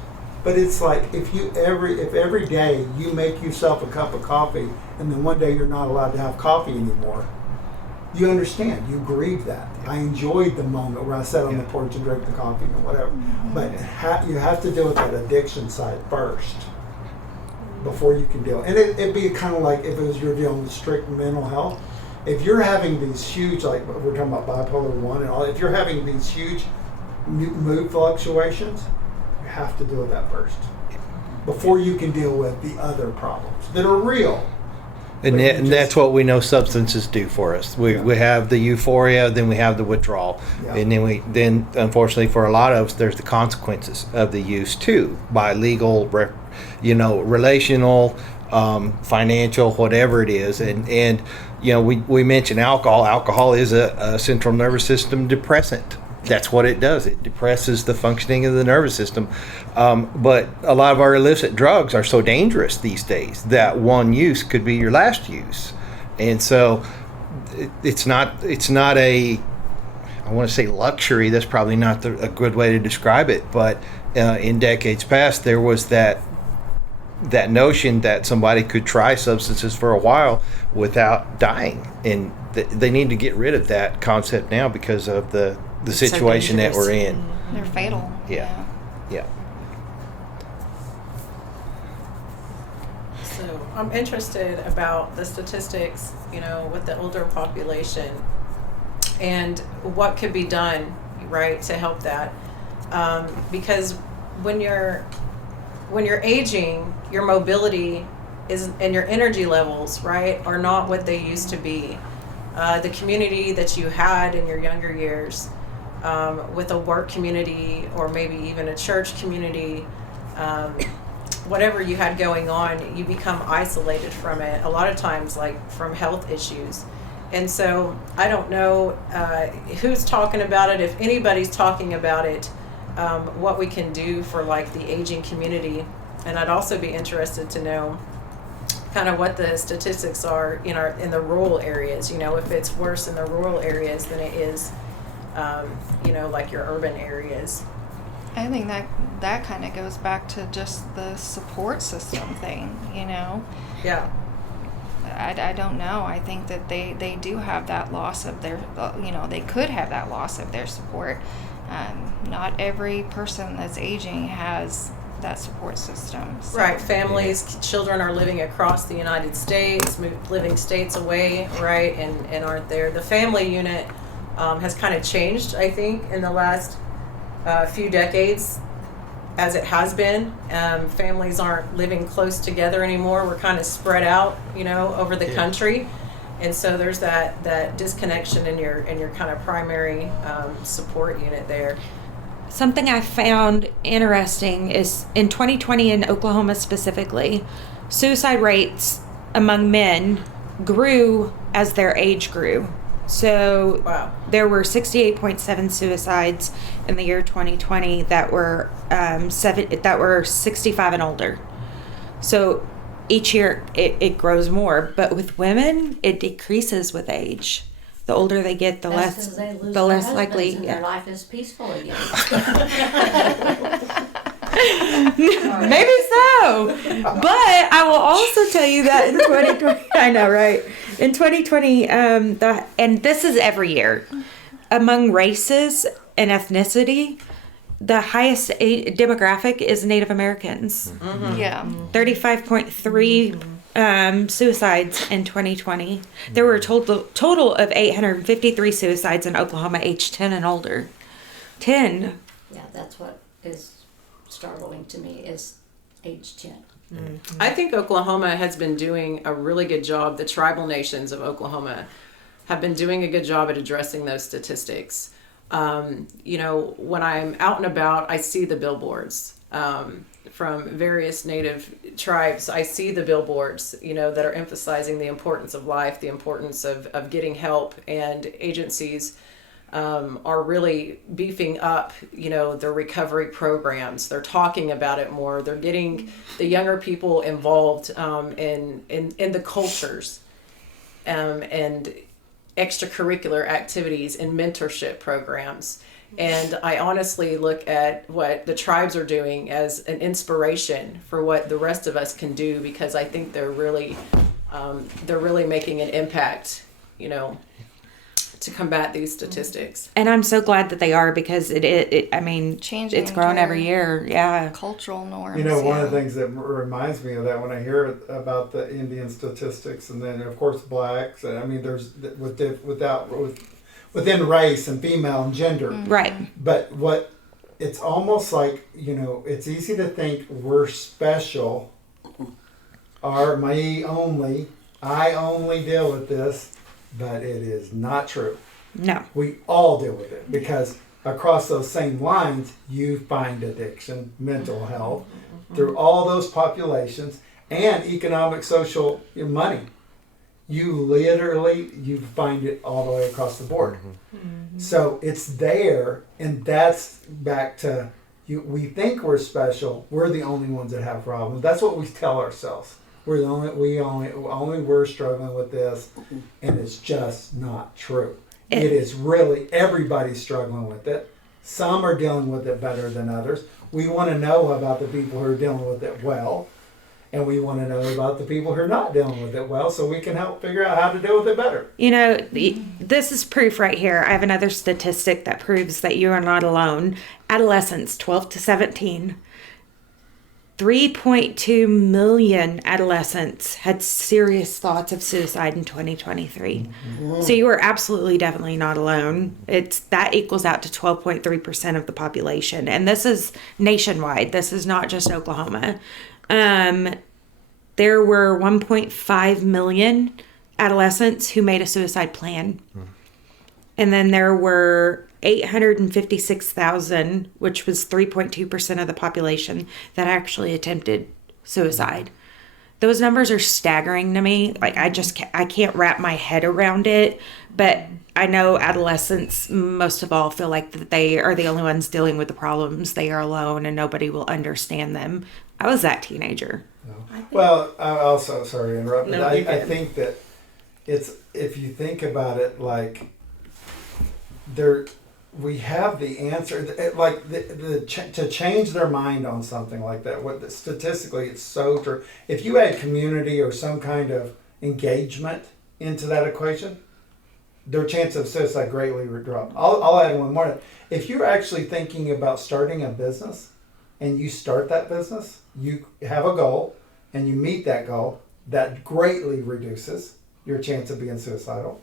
but it's like if every day you make yourself a cup of coffee and then one day you're not allowed to have coffee anymore, you understand. You grieve that. I enjoyed the moment where I sat on the porch and drank the coffee or whatever. But you have to deal with that addiction side first before you can deal. And it'd be kind of like if it was you're dealing with strict mental health. If you're having these huge, like we're talking about bipolar 1 and all, if you're having these huge mood fluctuations, you have to deal with that first before you can deal with the other problems that are real. And that's what we know substances do for us. We have the euphoria, then we have the withdrawal, and then unfortunately for a lot of us, there's the consequences of the use too, by legal, relational, financial, whatever it is, and we mentioned alcohol. Alcohol is a central nervous system depressant. That's what it does. It depresses the functioning of the nervous system. But a lot of our illicit drugs are so dangerous these days that one use could be your last use. And so it's not a, I want to say luxury. That's probably not a good way to describe it. But in decades past, there was that notion that somebody could try substances for a while without dying. And they need to get rid of that concept now because of the situation that we're in. They're fatal. Yeah. So I'm interested about the statistics, with the older population and what could be done, right, to help that. Because when you're aging, your mobility and your energy levels, right, are not what they used to be. The community that you had in your younger years, with a work community or maybe even a church community, whatever you had going on, you become isolated from it, a lot of times like from health issues. And so I don't know who's talking about it, if anybody's talking about it, what we can do for like the aging community. And I'd also be interested to know kind of what the statistics are in the rural areas, if it's worse in the rural areas than it is like your urban areas. I think that kind of goes back to just the support system thing, Yeah. I don't know. I think that they do have that loss of their, they could have that loss of their support. Not every person that's aging has that support system. So. Right. Families, children are living across the United States, living states away, right, and aren't there. The family unit has kind of changed, I think, in the last few decades, as it has been. Families aren't living close together anymore. We're kind of spread out, over the country, and so there's that disconnection in your kind of primary support unit there. Something I found interesting is in 2020 in Oklahoma specifically, suicide rates among men grew as their age grew. So there were 68.7 suicides in the year 2020 that were 65 and older. So each year it grows more, but with women it decreases with age. The older they get, the less likely. Their life is peaceful again. Maybe so. But I will also tell you that in 2020, I know, right? In 2020, and this is every year, among races and ethnicity, the highest demographic is Native Americans. Mm-hmm. Yeah. 35.3 suicides in 2020. There were a total of 853 suicides in Oklahoma aged 10 and older. 10. Yeah, that's what is startling to me is age 10. Mm-hmm. I think Oklahoma has been doing a really good job. The tribal nations of Oklahoma have been doing a good job at addressing those statistics. When I'm out and about, I see the billboards from various native tribes. I see the billboards, that are emphasizing the importance of life, the importance of getting help, and agencies are really beefing up, their recovery programs. They're talking about it more. They're getting the younger people involved in the cultures and extracurricular activities and mentorship programs. And I honestly look at what the tribes are doing as an inspiration for what the rest of us can do, because I think they're really making an impact, to combat these statistics. And I'm so glad that they are, because I mean, Changing it's grown into every year. Yeah. cultural norms. You know, one of the yeah. things that reminds me of that when I hear about the Indian statistics, and then of course blacks. I mean, there's within race and female and gender. Right. But it's almost like, it's easy to think we're special, or I only deal with this, but it is not true. No. We all deal with it, because across those same lines, you find addiction, mental health, through all those populations, and economic, social, money. You find it all the way across the board. So it's there, and that's back to we think we're special. We're the only ones that have problems. That's what we tell ourselves. We're struggling with this, and it's just not true. It is really everybody's struggling with it. Some are dealing with it better than others. We want to know about the people who are dealing with it well, and we want to know about the people who are not dealing with it well, so we can help figure out how to deal with it better. This is proof right here. I have another statistic that proves that you are not alone. Adolescents, 12 to 17. 3.2 million adolescents had serious thoughts of suicide in 2023. So you are absolutely, definitely not alone. That equals out to 12.3% of the population. And this is nationwide. This is not just Oklahoma. There were 1.5 million adolescents who made a suicide plan. And then there were 856,000, which was 3.2% of the population, that actually attempted suicide. Those numbers are staggering to me. Like, I can't wrap my head around it. But I know adolescents, most of all, feel like that they are the only ones dealing with the problems. They are alone, and nobody will understand them. I was that teenager. Well, I also, sorry to interrupt, but No, I think that if you think about it, like, we have the answer, to change their mind on something like that. Statistically, it's so true. If you add community or some kind of engagement into that equation, their chance of suicide greatly would drop. I'll add one more. If you're actually thinking about starting a business, and you start that business, you have a goal, and you meet that goal, that greatly reduces your chance of being suicidal.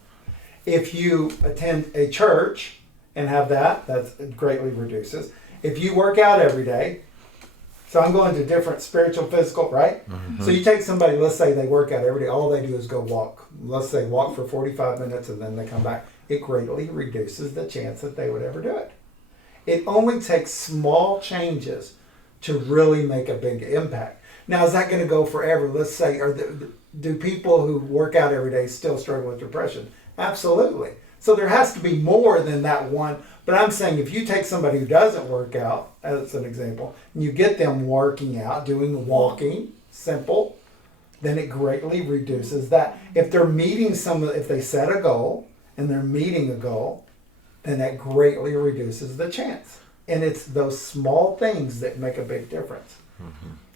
If you attend a church and have that greatly reduces. If you work out every day, so I'm going to different spiritual, physical, right? So you take somebody, let's say they work out every day, all they do is go walk. Let's say walk for 45 minutes and then they come back. It greatly reduces the chance that they would ever do it. It only takes small changes to really make a big impact. Now, is that going to go forever? Let's say, do people who work out every day still struggle with depression? Absolutely. So there has to be more than that one. But I'm saying if you take somebody who doesn't work out, as an example, and you get them working out, doing walking, simple, then it greatly reduces that. If they're meeting if they set a goal and they're meeting a goal, then that greatly reduces the chance. And it's those small things that make a big difference.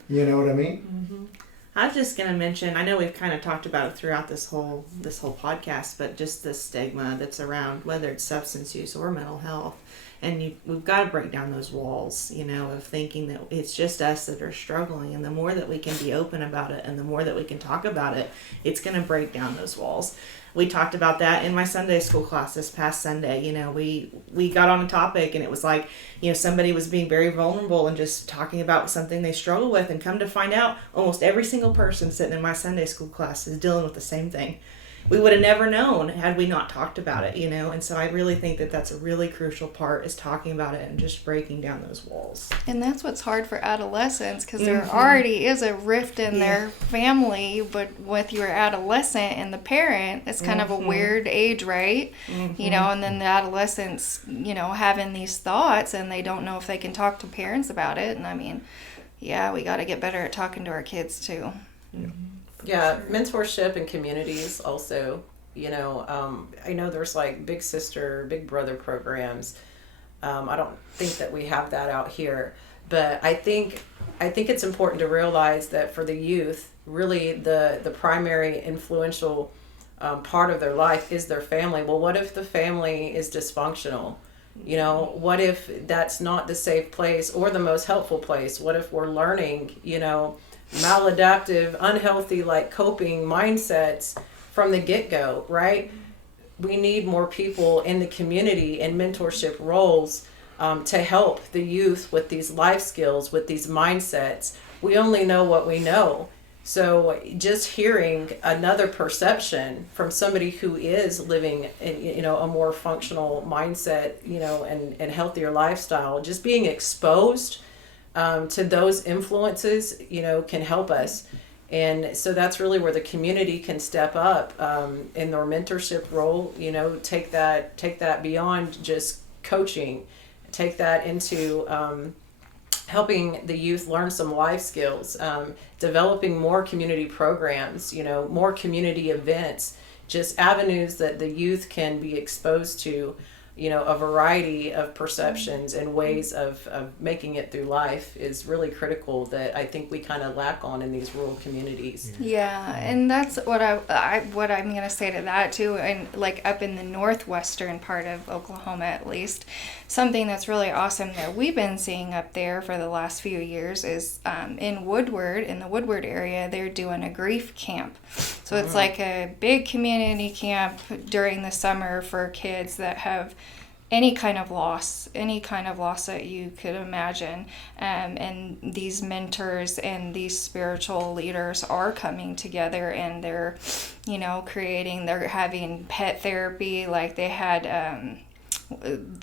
You know what I mean? I was just going to mention, I know we've kind of talked about it throughout this whole podcast, but just the stigma that's around, whether it's substance use or mental health. And we've got to break down those walls, of thinking that it's just us that are struggling. And the more that we can be open about it and the more that we can talk about it, it's going to break down those walls. We talked about that in my Sunday school class this past Sunday. We got on a topic and it was like, somebody was being very vulnerable and just talking about something they struggle with, and come to find out almost every single person sitting in my Sunday school class is dealing with the same thing. We would have never known had we not talked about it, and so I really think that that's a really crucial part, is talking about it and just breaking down those walls. And that's what's hard for adolescents, because there already is a rift in their family, but with your adolescent and the parent, it's kind of a weird age, right? And then the adolescents, having these thoughts and they don't know if they can talk to parents about it. And I mean, yeah, we got to get better at talking to our kids too. Yeah, mentorship and communities also. I know there's like big sister, big brother programs. I don't think that we have that out here, but I think it's important to realize that for the youth, really the primary influential part of their life is their family. Well, what if the family is dysfunctional? You know, what if that's not the safe place or the most helpful place? What if we're learning, you know, maladaptive, unhealthy, like coping mindsets from the get-go, right? We need more people in the community in mentorship roles to help the youth with these life skills, with these mindsets. We only know what we know. So just hearing another perception from somebody who is living in, you know, a more functional mindset, you know, and healthier lifestyle, just being exposed to those influences, you know, can help us. And so that's really where the community can step up in their mentorship role, you know, take that beyond just coaching, take that into helping the youth learn some life skills, developing more community programs, you know, more community events, just avenues that the youth can be exposed to, you know, a variety of perceptions and ways of making it through life is really critical that I think we kind of lack on in these rural communities. Yeah, and that's what what I'm gonna say to that too, and like up in the northwestern part of Oklahoma at least, something that's really awesome that we've been seeing up there for the last few years is in the Woodward area, they're doing a grief camp. So it's like a big community camp during the summer for kids that have any kind of loss that you could imagine. And these mentors and these spiritual leaders are coming together, and they're, you know, they're having pet therapy. Like they had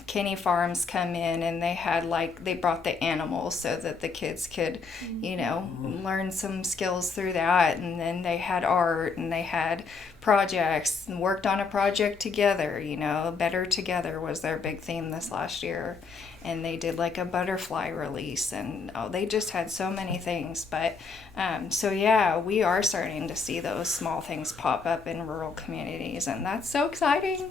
Kenny Farms come in, and they brought the animals so that the kids could, you know, learn some skills through that. And then they had art, and they had projects, and worked on a project together. You know, Better Together was their big theme this last year. And they did like a butterfly release, and they just had so many things. But so yeah, we are starting to see those small things pop up in rural communities, and that's so exciting.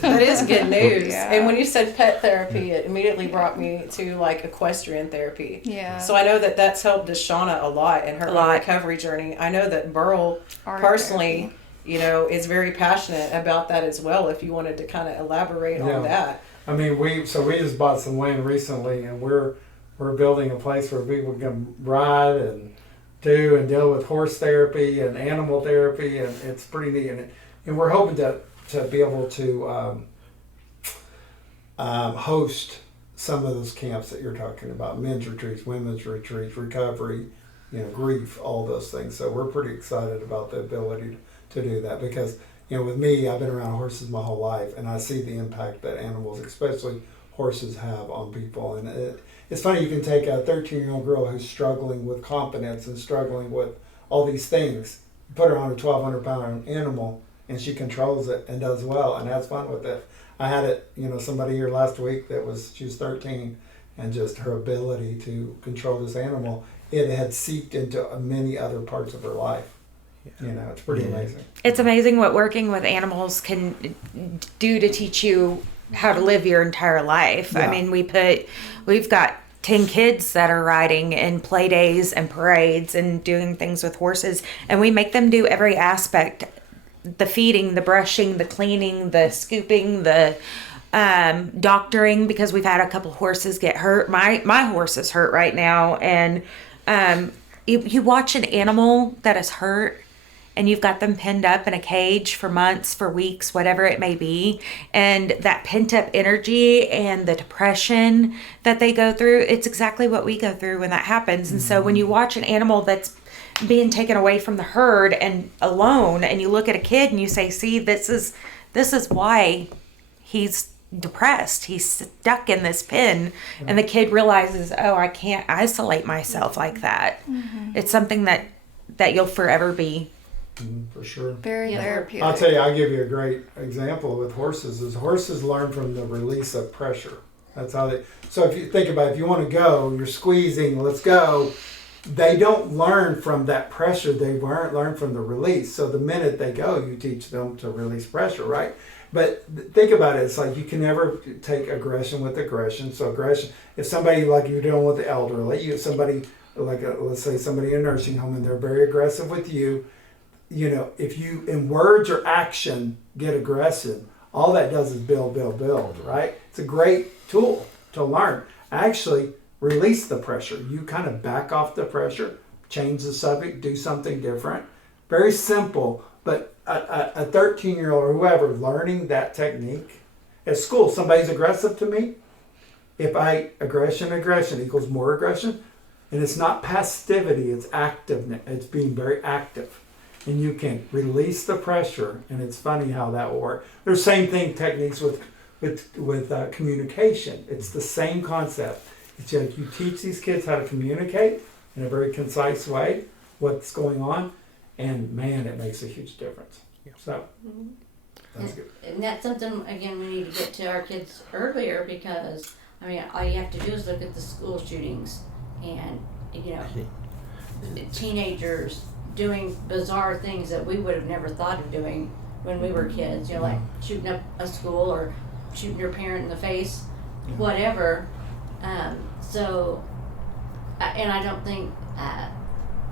That is good news. Yeah. And when you said pet therapy, it immediately brought me to like equestrian therapy. Yeah. So I know that that's helped Deshauna a lot in her recovery journey. I know that Burl personally, you know, is very passionate about that as well. If you wanted to kind of elaborate on that. I mean, we just bought some land recently, and we're building a place where people can ride and deal with horse therapy and animal therapy, and it's pretty neat. And we're hoping to be able to host some of those camps that you're talking about: men's retreats, women's retreats, recovery, you know, grief, all those things. So we're pretty excited about the ability to do that because, you know, with me, I've been around horses my whole life, and I see the impact that animals, especially horses, have on people. And it's funny, you can take a 13-year-old girl who's struggling with confidence and struggling with all these things, put her on a 1,200-pound animal, and she controls it and does well and has fun with it. I had it, you know, somebody here last week she was 13, and just her ability to control this animal, it had seeped into many other parts of her life. You know, it's pretty amazing. It's amazing what working with animals can do to teach you how to live your entire life. Yeah. I mean, we've got 10 kids that are riding in play days and parades and doing things with horses, and we make them do every aspect: the feeding, the brushing, the cleaning, the scooping, the doctoring, because we've had a couple horses get hurt. My horse is hurt right now, and you watch an animal that is hurt, and you've got them pinned up in a cage for months, for weeks, whatever it may be. And that pent up energy and the depression that they go through, it's exactly what we go through when that happens. And so when you watch an animal that's being taken away from the herd and alone, and you look at a kid and you say, see, this is why he's depressed. He's stuck in this pen. And the kid realizes, oh, I can't isolate myself like that. It's something that you'll forever be. For sure. Very therapeutic. I'll tell you, I'll give you a great example with horses. Is horses learn from the release of pressure. That's how they. So if you think about it, if you want to go, you're squeezing, let's go. They don't learn from that pressure. They learn from the release. So the minute they go, you teach them to release pressure, right? But think about it. It's like you can never take aggression with aggression. So aggression, if somebody, like you're dealing with the elderly, let's say somebody in a nursing home and they're very aggressive with you, if you in words or action get aggressive, all that does is build, right? It's a great tool to learn. Actually, release the pressure. You kind of back off the pressure, change the subject, do something different. Very simple, but a 13-year-old or whoever learning that technique at school, somebody's aggressive to me. If aggression equals more aggression, and it's not passivity, it's activeness. It's being very active. And you can release the pressure, and it's funny how that will work. There's same thing techniques with communication. It's the same concept. It's like you teach these kids how to communicate in a very concise way, what's going on, and man, it makes a huge difference. So that's good. And that's something, again, we need to get to our kids earlier, because all you have to do is look at the school shootings and teenagers doing bizarre things that we would have never thought of doing when we were kids, like shooting up a school or shooting your parent in the face, whatever. And I don't think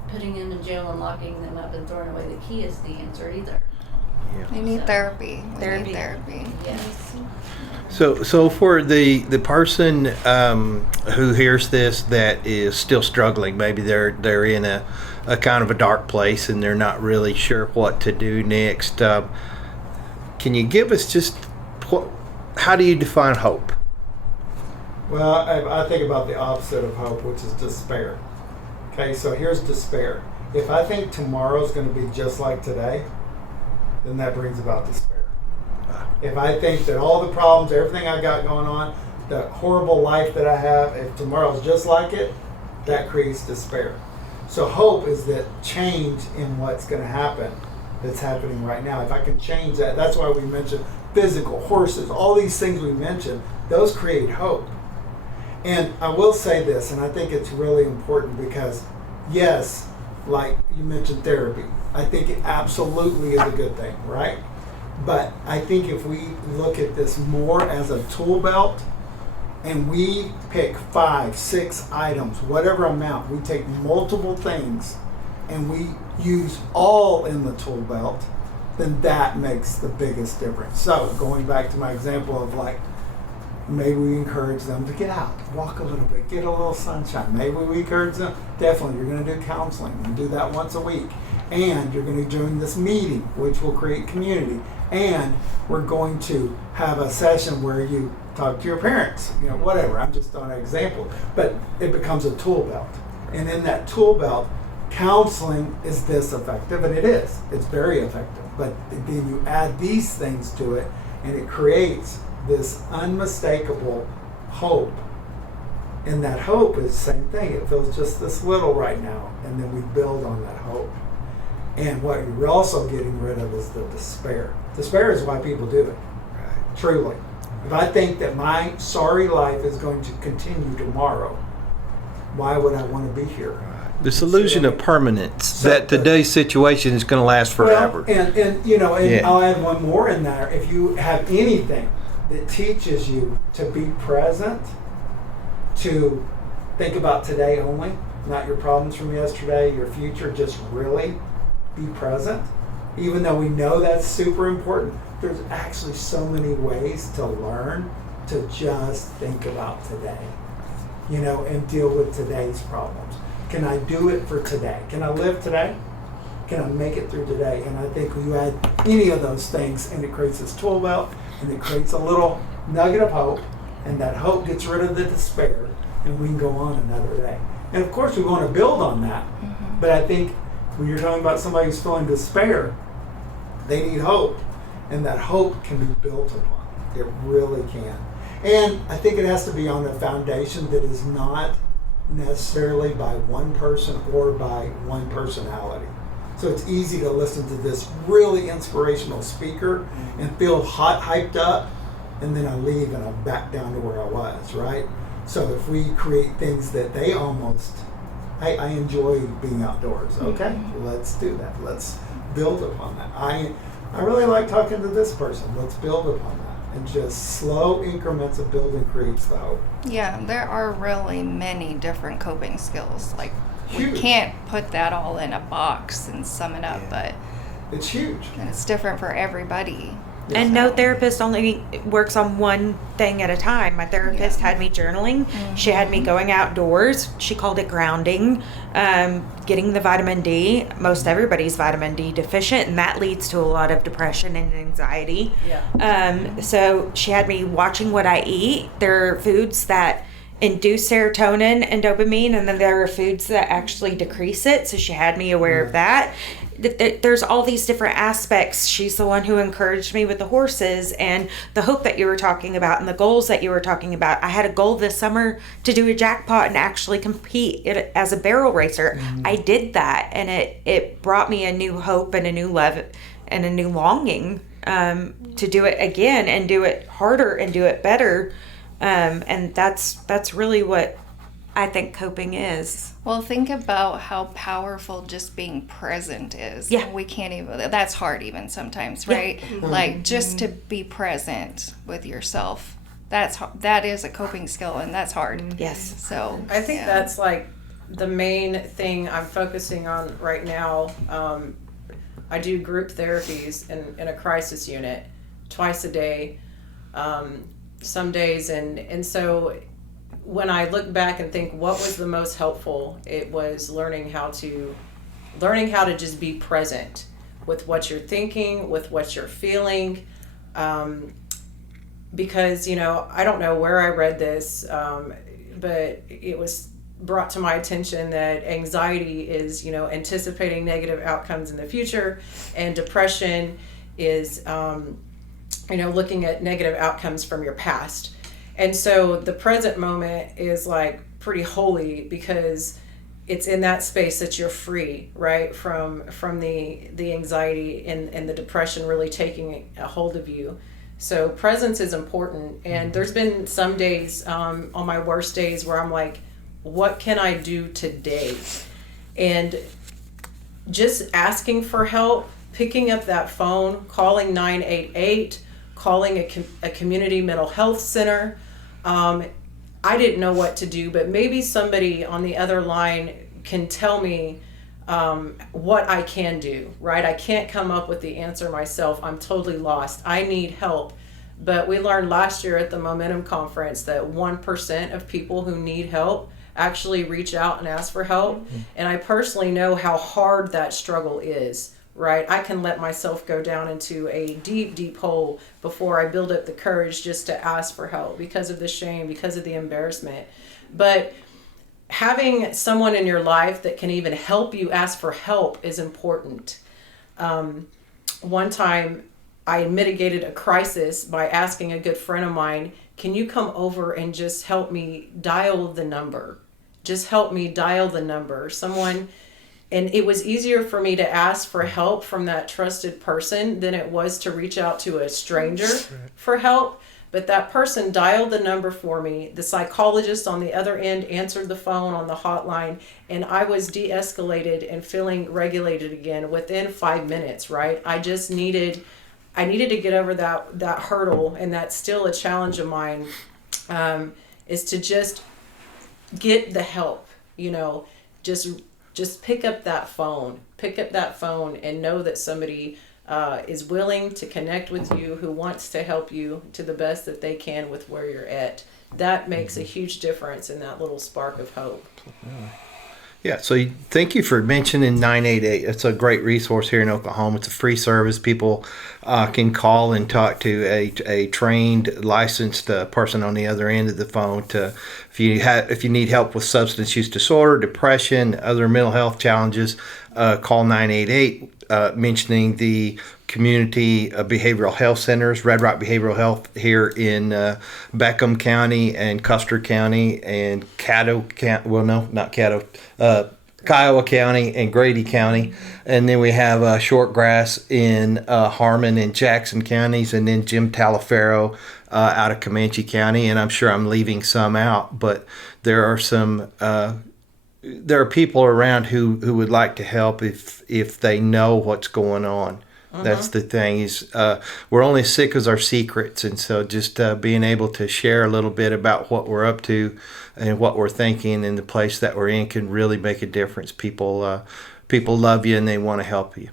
putting them in jail and locking them up and throwing away the key is the answer either. They need therapy. Therapy. Yes. So for the person who hears this that is still struggling, maybe they're in a kind of a dark place and they're not really sure what to do next. Can you give us just how do you define hope? Well, I think about the opposite of hope, which is despair. Okay, so here's despair. If I think tomorrow's going to be just like today, then that brings about despair. If I think that all the problems, everything I got going on, the horrible life that I have, if tomorrow's just like it, that creates despair. So hope is that change in what's going to happen that's happening right now. If I can change that, that's why we mentioned physical, horses, all these things we mentioned, those create hope. And I will say this, and I think it's really important because, yes, like you mentioned therapy, I think it absolutely is a good thing, right? But I think if we look at this more as a tool belt and we pick 5, 6 items, whatever amount, we take multiple things and we use all in the tool belt, then that makes the biggest difference. So going back to my example of maybe we encourage them to get out, walk a little bit, get a little sunshine. Maybe we encourage them, definitely, you're going to do counseling. You do that once a week. And you're going to be doing this meeting, which will create community. And we're going to have a session where you talk to your parents, whatever. I'm just on an example. But it becomes a tool belt. And in that tool belt, counseling is this effective, and it is. It's very effective. But then you add these things to it, and it creates this unmistakable hope. And that hope is the same thing. It feels just this little right now, and then we build on that hope. And what you're also getting rid of is the despair. Despair is why people do it. Right. Truly. If I think that my sorry life is going to continue tomorrow, why would I want to be here? This illusion of permanence, that today's situation is going to last forever. Well, and I'll add one more in there. If you have anything that teaches you to be present, to think about today only, not your problems from yesterday, your future, just really be present. Even though we know that's super important, there's actually so many ways to learn to just think about today, and deal with today's problems. Can I do it for today? Can I live today? Can I make it through today? And I think you add any of those things and it creates this tool belt, and it creates a little nugget of hope, and that hope gets rid of the despair, and we can go on another day. And of course we want to build on that, but I think when you're talking about somebody who's feeling despair, they need hope, and that hope can be built upon. It really can. And I think it has to be on a foundation that is not necessarily by one person or by one personality. So it's easy to listen to this really inspirational speaker and feel hyped up, and then I leave and I'm back down to where I was, right? So if we create things that they almost, I enjoy being outdoors. Okay, let's do that. Let's build upon that. I really like talking to this person. Let's build upon that. And just slow increments of building creates the hope. Yeah, there are really many different coping skills. Huge. We can't put that all in a box and sum it up, but It's huge. And it's different for everybody. And no therapist only works on one thing at a time. My therapist had me journaling. She had me going outdoors. She called it grounding, getting the vitamin D. Most everybody's vitamin D deficient, and that leads to a lot of depression and anxiety. So she had me watching what I eat. There are foods that induce serotonin and dopamine, and then there are foods that actually decrease it. So she had me aware of that. There's all these different aspects. She's the one who encouraged me with the horses and the hope that you were talking about and the goals that you were talking about. I had a goal this summer to do a jackpot and actually compete as a barrel racer. I did that, and it brought me a new hope and a new love and a new longing to do it again and do it harder and do it better. And that's really what I think coping is. Well, think about how powerful just being present is. Yeah. We can't even, that's hard even sometimes, right? Like just to be present with yourself. That is a coping skill, and that's hard. Yes. So I think that's like the main thing I'm focusing on right now. I do group therapies in a crisis unit twice a day, some days, and so when I look back and think what was the most helpful, it was learning how to just be present with what you're thinking, with what you're feeling, because I don't know where I read this, but it was brought to my attention that anxiety is anticipating negative outcomes in the future, and depression is looking at negative outcomes from your past. And so the present moment is like pretty holy, because it's in that space that you're free, right, from the anxiety and the depression really taking a hold of you. So presence is important. And there's been some days on my worst days where I'm like, what can I do today? And just asking for help, picking up that phone, calling 988, calling a community mental health center. I didn't know what to do, but maybe somebody on the other line can tell me what I can do, right? I can't come up with the answer myself. I'm totally lost. I need help. But we learned last year at the Momentum Conference that 1% of people who need help actually reach out and ask for help. And I personally know how hard that struggle is, right? I can let myself go down into a deep, deep hole before I build up the courage just to ask for help because of the shame, because of the embarrassment. But having someone in your life that can even help you ask for help is important. One time I mitigated a crisis by asking a good friend of mine, can you come over and just help me dial the number? Just help me dial the number. And it was easier for me to ask for help from that trusted person than it was to reach out to a stranger for help. But that person dialed the number for me. The psychologist on the other end answered the phone on the hotline, and I was de-escalated and feeling regulated again within 5 minutes, right? I needed to get over that hurdle, and that's still a challenge of mine, is to just get the help, just pick up that phone and know that somebody is willing to connect with you, who wants to help you to the best that they can with where you're at. That makes a huge difference in that little spark of hope. Yeah, so thank you for mentioning 988. It's a great resource here in Oklahoma. It's a free service. People can call and talk to a trained, licensed person on the other end of the phone. If you need help with substance use disorder, depression, other mental health challenges, call 988. Mentioning the community behavioral health centers, Red Rock Behavioral Health here in Beckham County and Custer County and Kiowa County and Grady County. And then we have Shortgrass in Harmon and Jackson counties, and then Jim Talaferro out of Comanche County. And I'm sure I'm leaving some out, but there are some there are people around who would like to help if they know what's going on. That's the thing, is we're only as sick as our secrets. And so just being able to share a little bit about what we're up to and what we're thinking and the place that we're in can really make a difference. People love you and they want to help you.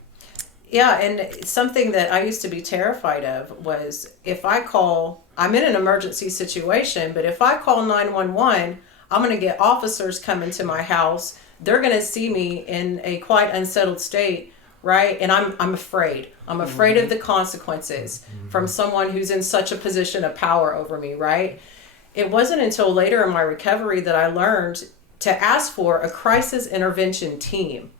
Yeah, and something that I used to be terrified of was if I call, I'm in an emergency situation, but if I call 911, I'm going to get officers coming to my house. They're going to see me in a quite unsettled state, right? And I'm afraid. I'm afraid of the consequences from someone who's in such a position of power over me, right? It wasn't until later in my recovery that I learned to ask for a crisis intervention team.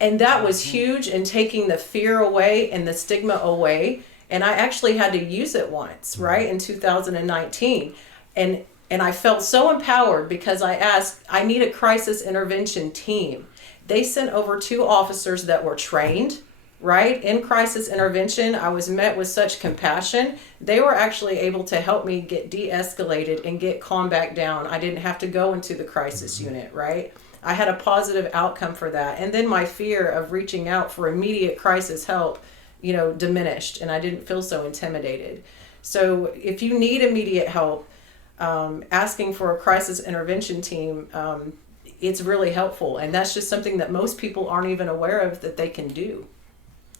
And that was huge in taking the fear away and the stigma away. And I actually had to use it once, right, in 2019. And I felt so empowered because I asked, I need a crisis intervention team. They sent over 2 officers that were trained, right, in crisis intervention. I was met with such compassion. They were actually able to help me get de-escalated and get calmed back down. I didn't have to go into the crisis unit, right? I had a positive outcome for that. And then my fear of reaching out for immediate crisis help, diminished, and I didn't feel so intimidated. So if you need immediate help, asking for a crisis intervention team, it's really helpful. And that's just something that most people aren't even aware of that they can do.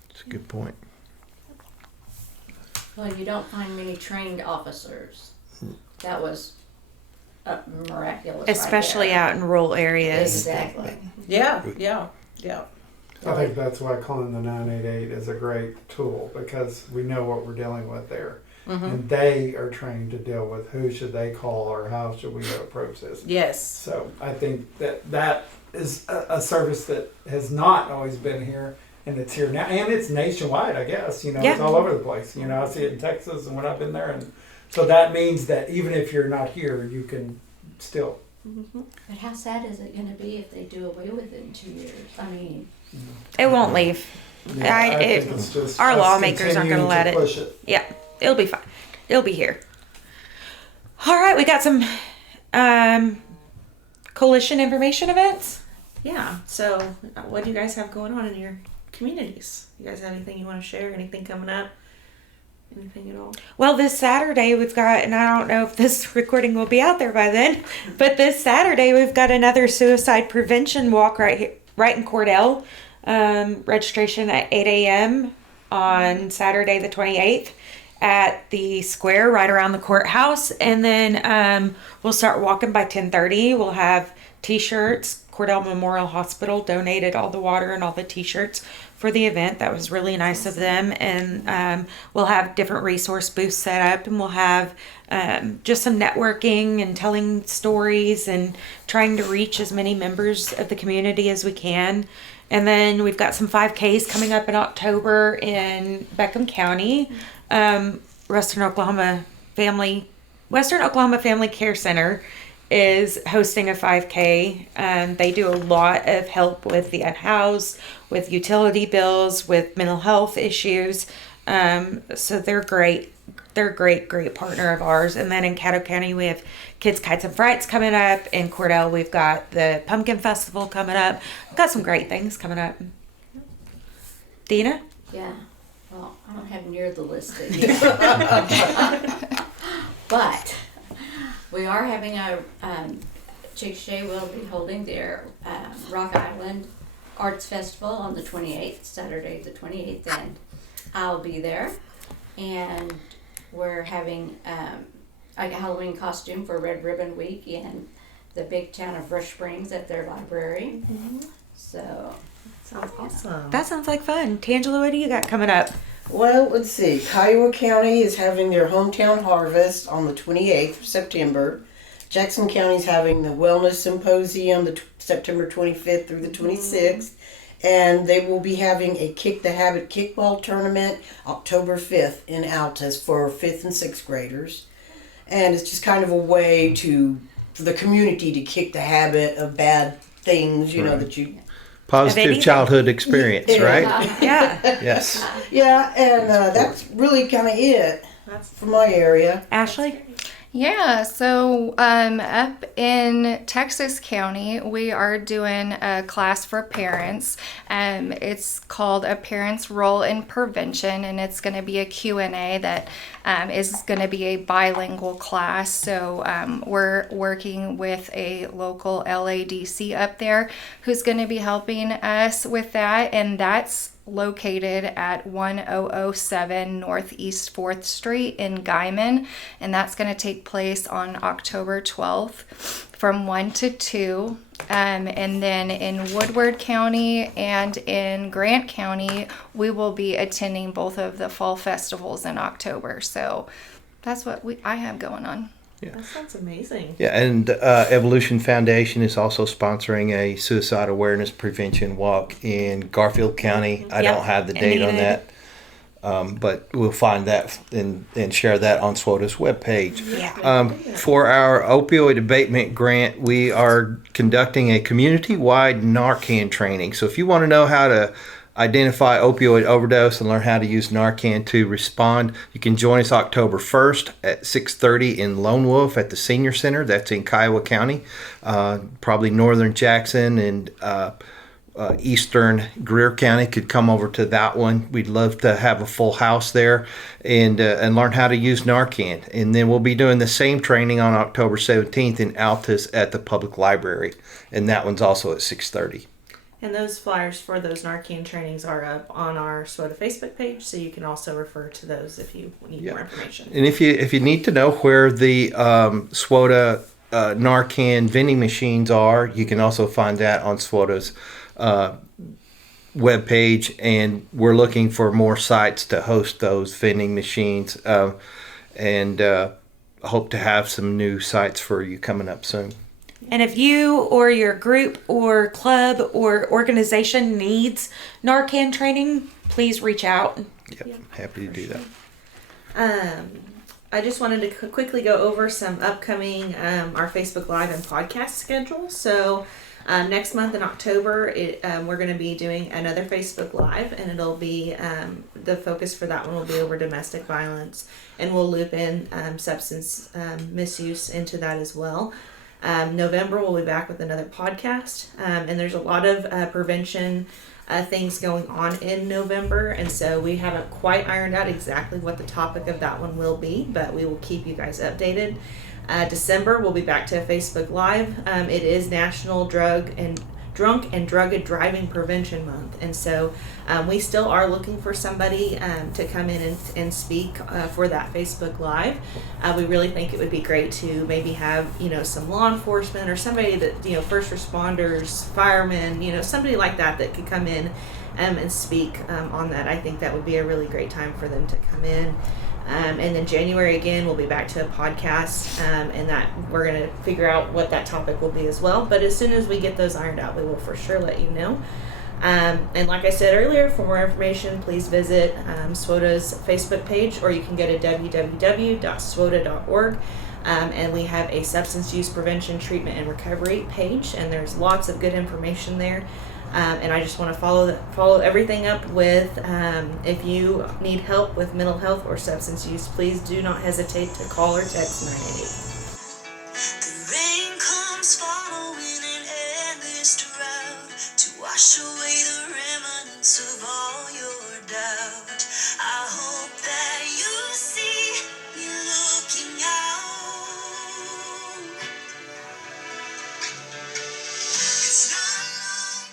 That's a good point. Well, you don't find many trained officers. That was miraculous. Especially out in rural areas. Exactly. Yeah. I think that's why calling the 988 is a great tool, because we know what we're dealing with there. And they are trained to deal with who should they call or how should we approach this. Yes. So I think that is a service that has not always been here, and it's here now, and it's nationwide, I guess. It's all over the place. I see it in Texas and when I've been there, and so that means that even if you're not here, you can still. But how sad is it going to be if they do away with it in 2 years? I mean, It won't leave. Yeah, I think it's just our us lawmakers aren't going to continuing let to it. push it. Yeah, it'll be fine. It'll be here. All right, we got some coalition information events. Yeah. So, what do you guys have going on in your communities? You guys have anything you want to share? Anything coming up? Anything at all? Well, this Saturday we've got, and I don't know if this recording will be out there by then, but this Saturday we've got another suicide prevention walk right here, right in Cordell. Registration at 8 a.m. on Saturday the 28th at the square right around the courthouse, and then we'll start walking by 10:30. We'll have t-shirts. Cordell Memorial Hospital donated all the water and all the t-shirts for the event. That was really nice of them. And we'll have different resource booths set up, and we'll have just some networking and telling stories and trying to reach as many members of the community as we can. And then we've got some 5Ks coming up in October in Beckham County. Western Oklahoma Family Care Center is hosting a 5K. They do a lot of help with the unhoused, with utility bills, with mental health issues. So they're great. They're a great partner of ours. And then in Caddo County, we have Kids, Kites, and Frights coming up. In Cordell, we've got the Pumpkin Festival coming up. We've got some great things coming up. Dina? yeah. Well, I don't have near the list that you but we are having a Chick-fil-A will be holding their Rock Island Arts Festival on the 28th, Saturday the 28th, and I'll be there. And we're having a Halloween costume for Red Ribbon Week in the big town of Rush Springs at their library. So Sounds awesome. That sounds like fun. Tangela, what do you got coming up? Well, let's see. Kiowa County is having their hometown harvest on the 28th of September. Jackson County is having the Wellness Symposium September 25th through the 26th. And they will be having a Kick the Habit kickball tournament October 5th in Altus for 5th and 6th graders. And it's just kind of a way for the community to kick the habit of bad things, Right. that you... Positive childhood experience, right? Yeah. Yes. Yeah, and that's really kind of it for my area. Ashley? Yeah, so up in Texas County, we are doing a class for parents. It's called A Parent's Role in Prevention, and it's going to be a Q&A that is going to be a bilingual class. So we're working with a local LADC up there who's going to be helping us with that, and that's located at 1007 Northeast 4th Street in Guyman, and that's going to take place on October 12th from 1 to 2. And then in Woodward County and in Grant County, we will be attending both of the fall festivals in October. So that's what I have going on. Yeah. That sounds amazing. Yeah, and Evolution Foundation is also sponsoring a suicide awareness prevention walk in Garfield County. I Yep, don't have the date on Enid. that, but we'll find that and share that on SWOTA's webpage. Yeah. For our opioid abatement grant, we are conducting a community-wide Narcan training. So if you want to know how to identify opioid overdose and learn how to use Narcan to respond, you can join us October 1st at 6:30 in Lone Wolf at the Senior Center. That's in Kiowa County, probably northern Jackson and eastern Greer County could come over to that one. We'd love to have a full house there and learn how to use Narcan. And then we'll be doing the same training on October 17th in Altus at the public library, and that one's also at 6:30. And those flyers for those Narcan trainings are up on our SWOTA Facebook page, so you can also refer to those if you need more information. And if you need to know where the SWOTA Narcan vending machines are, you can also find that on SWOTA's webpage. And we're looking for more sites to host those vending machines, and hope to have some new sites for you coming up soon. And if you or your group or club or organization needs Narcan training, please reach out. Yep, happy to do that. I just wanted to quickly go over some upcoming our Facebook Live and podcast schedule. So next month in October, we're going to be doing another Facebook Live, and it'll be the focus for that one will be over domestic violence, and we'll loop in substance misuse into that as well. November we'll be back with another podcast, and there's a lot of prevention things going on in November, and so we haven't quite ironed out exactly what the topic of that one will be, but we will keep you guys updated. December we'll be back to a Facebook Live. It is National Drunk and Drug Driving Prevention Month, and so we still are looking for somebody to come in and speak for that Facebook Live. We really think it would be great to maybe have some law enforcement or somebody that first responders, firemen, somebody like that could come in and speak on that. I think that would be a really great time for them to come in. And then January again, we'll be back to a podcast, and that we're going to figure out what that topic will be as well. But as soon as we get those ironed out, we will for sure let you know. And like I said earlier, for more information, please visit SWOTA's Facebook page, or you can go to www.swota.org. And we have a substance use prevention, treatment, and recovery page, and there's lots of good information there. And I just want to follow everything up with, if you need help with mental health or substance use, please do not hesitate to call or text 988. The rain comes following an endless drought to wash away the remnants of all your doubt. I hope that you see me looking out. It's not long.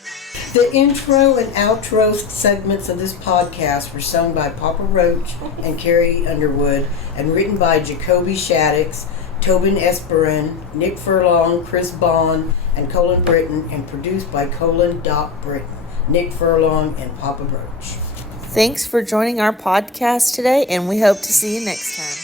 The intro and outro segments of this podcast were sung by Papa Roach and Carrie Underwood, and written by Jacoby Shaddix, Tobin Esperin, Nick Furlong, Chris Bond, and Colin Britton, and produced by Colin Britton, Nick Furlong, and Papa Roach. Thanks for joining our podcast today, and we hope to see you next time.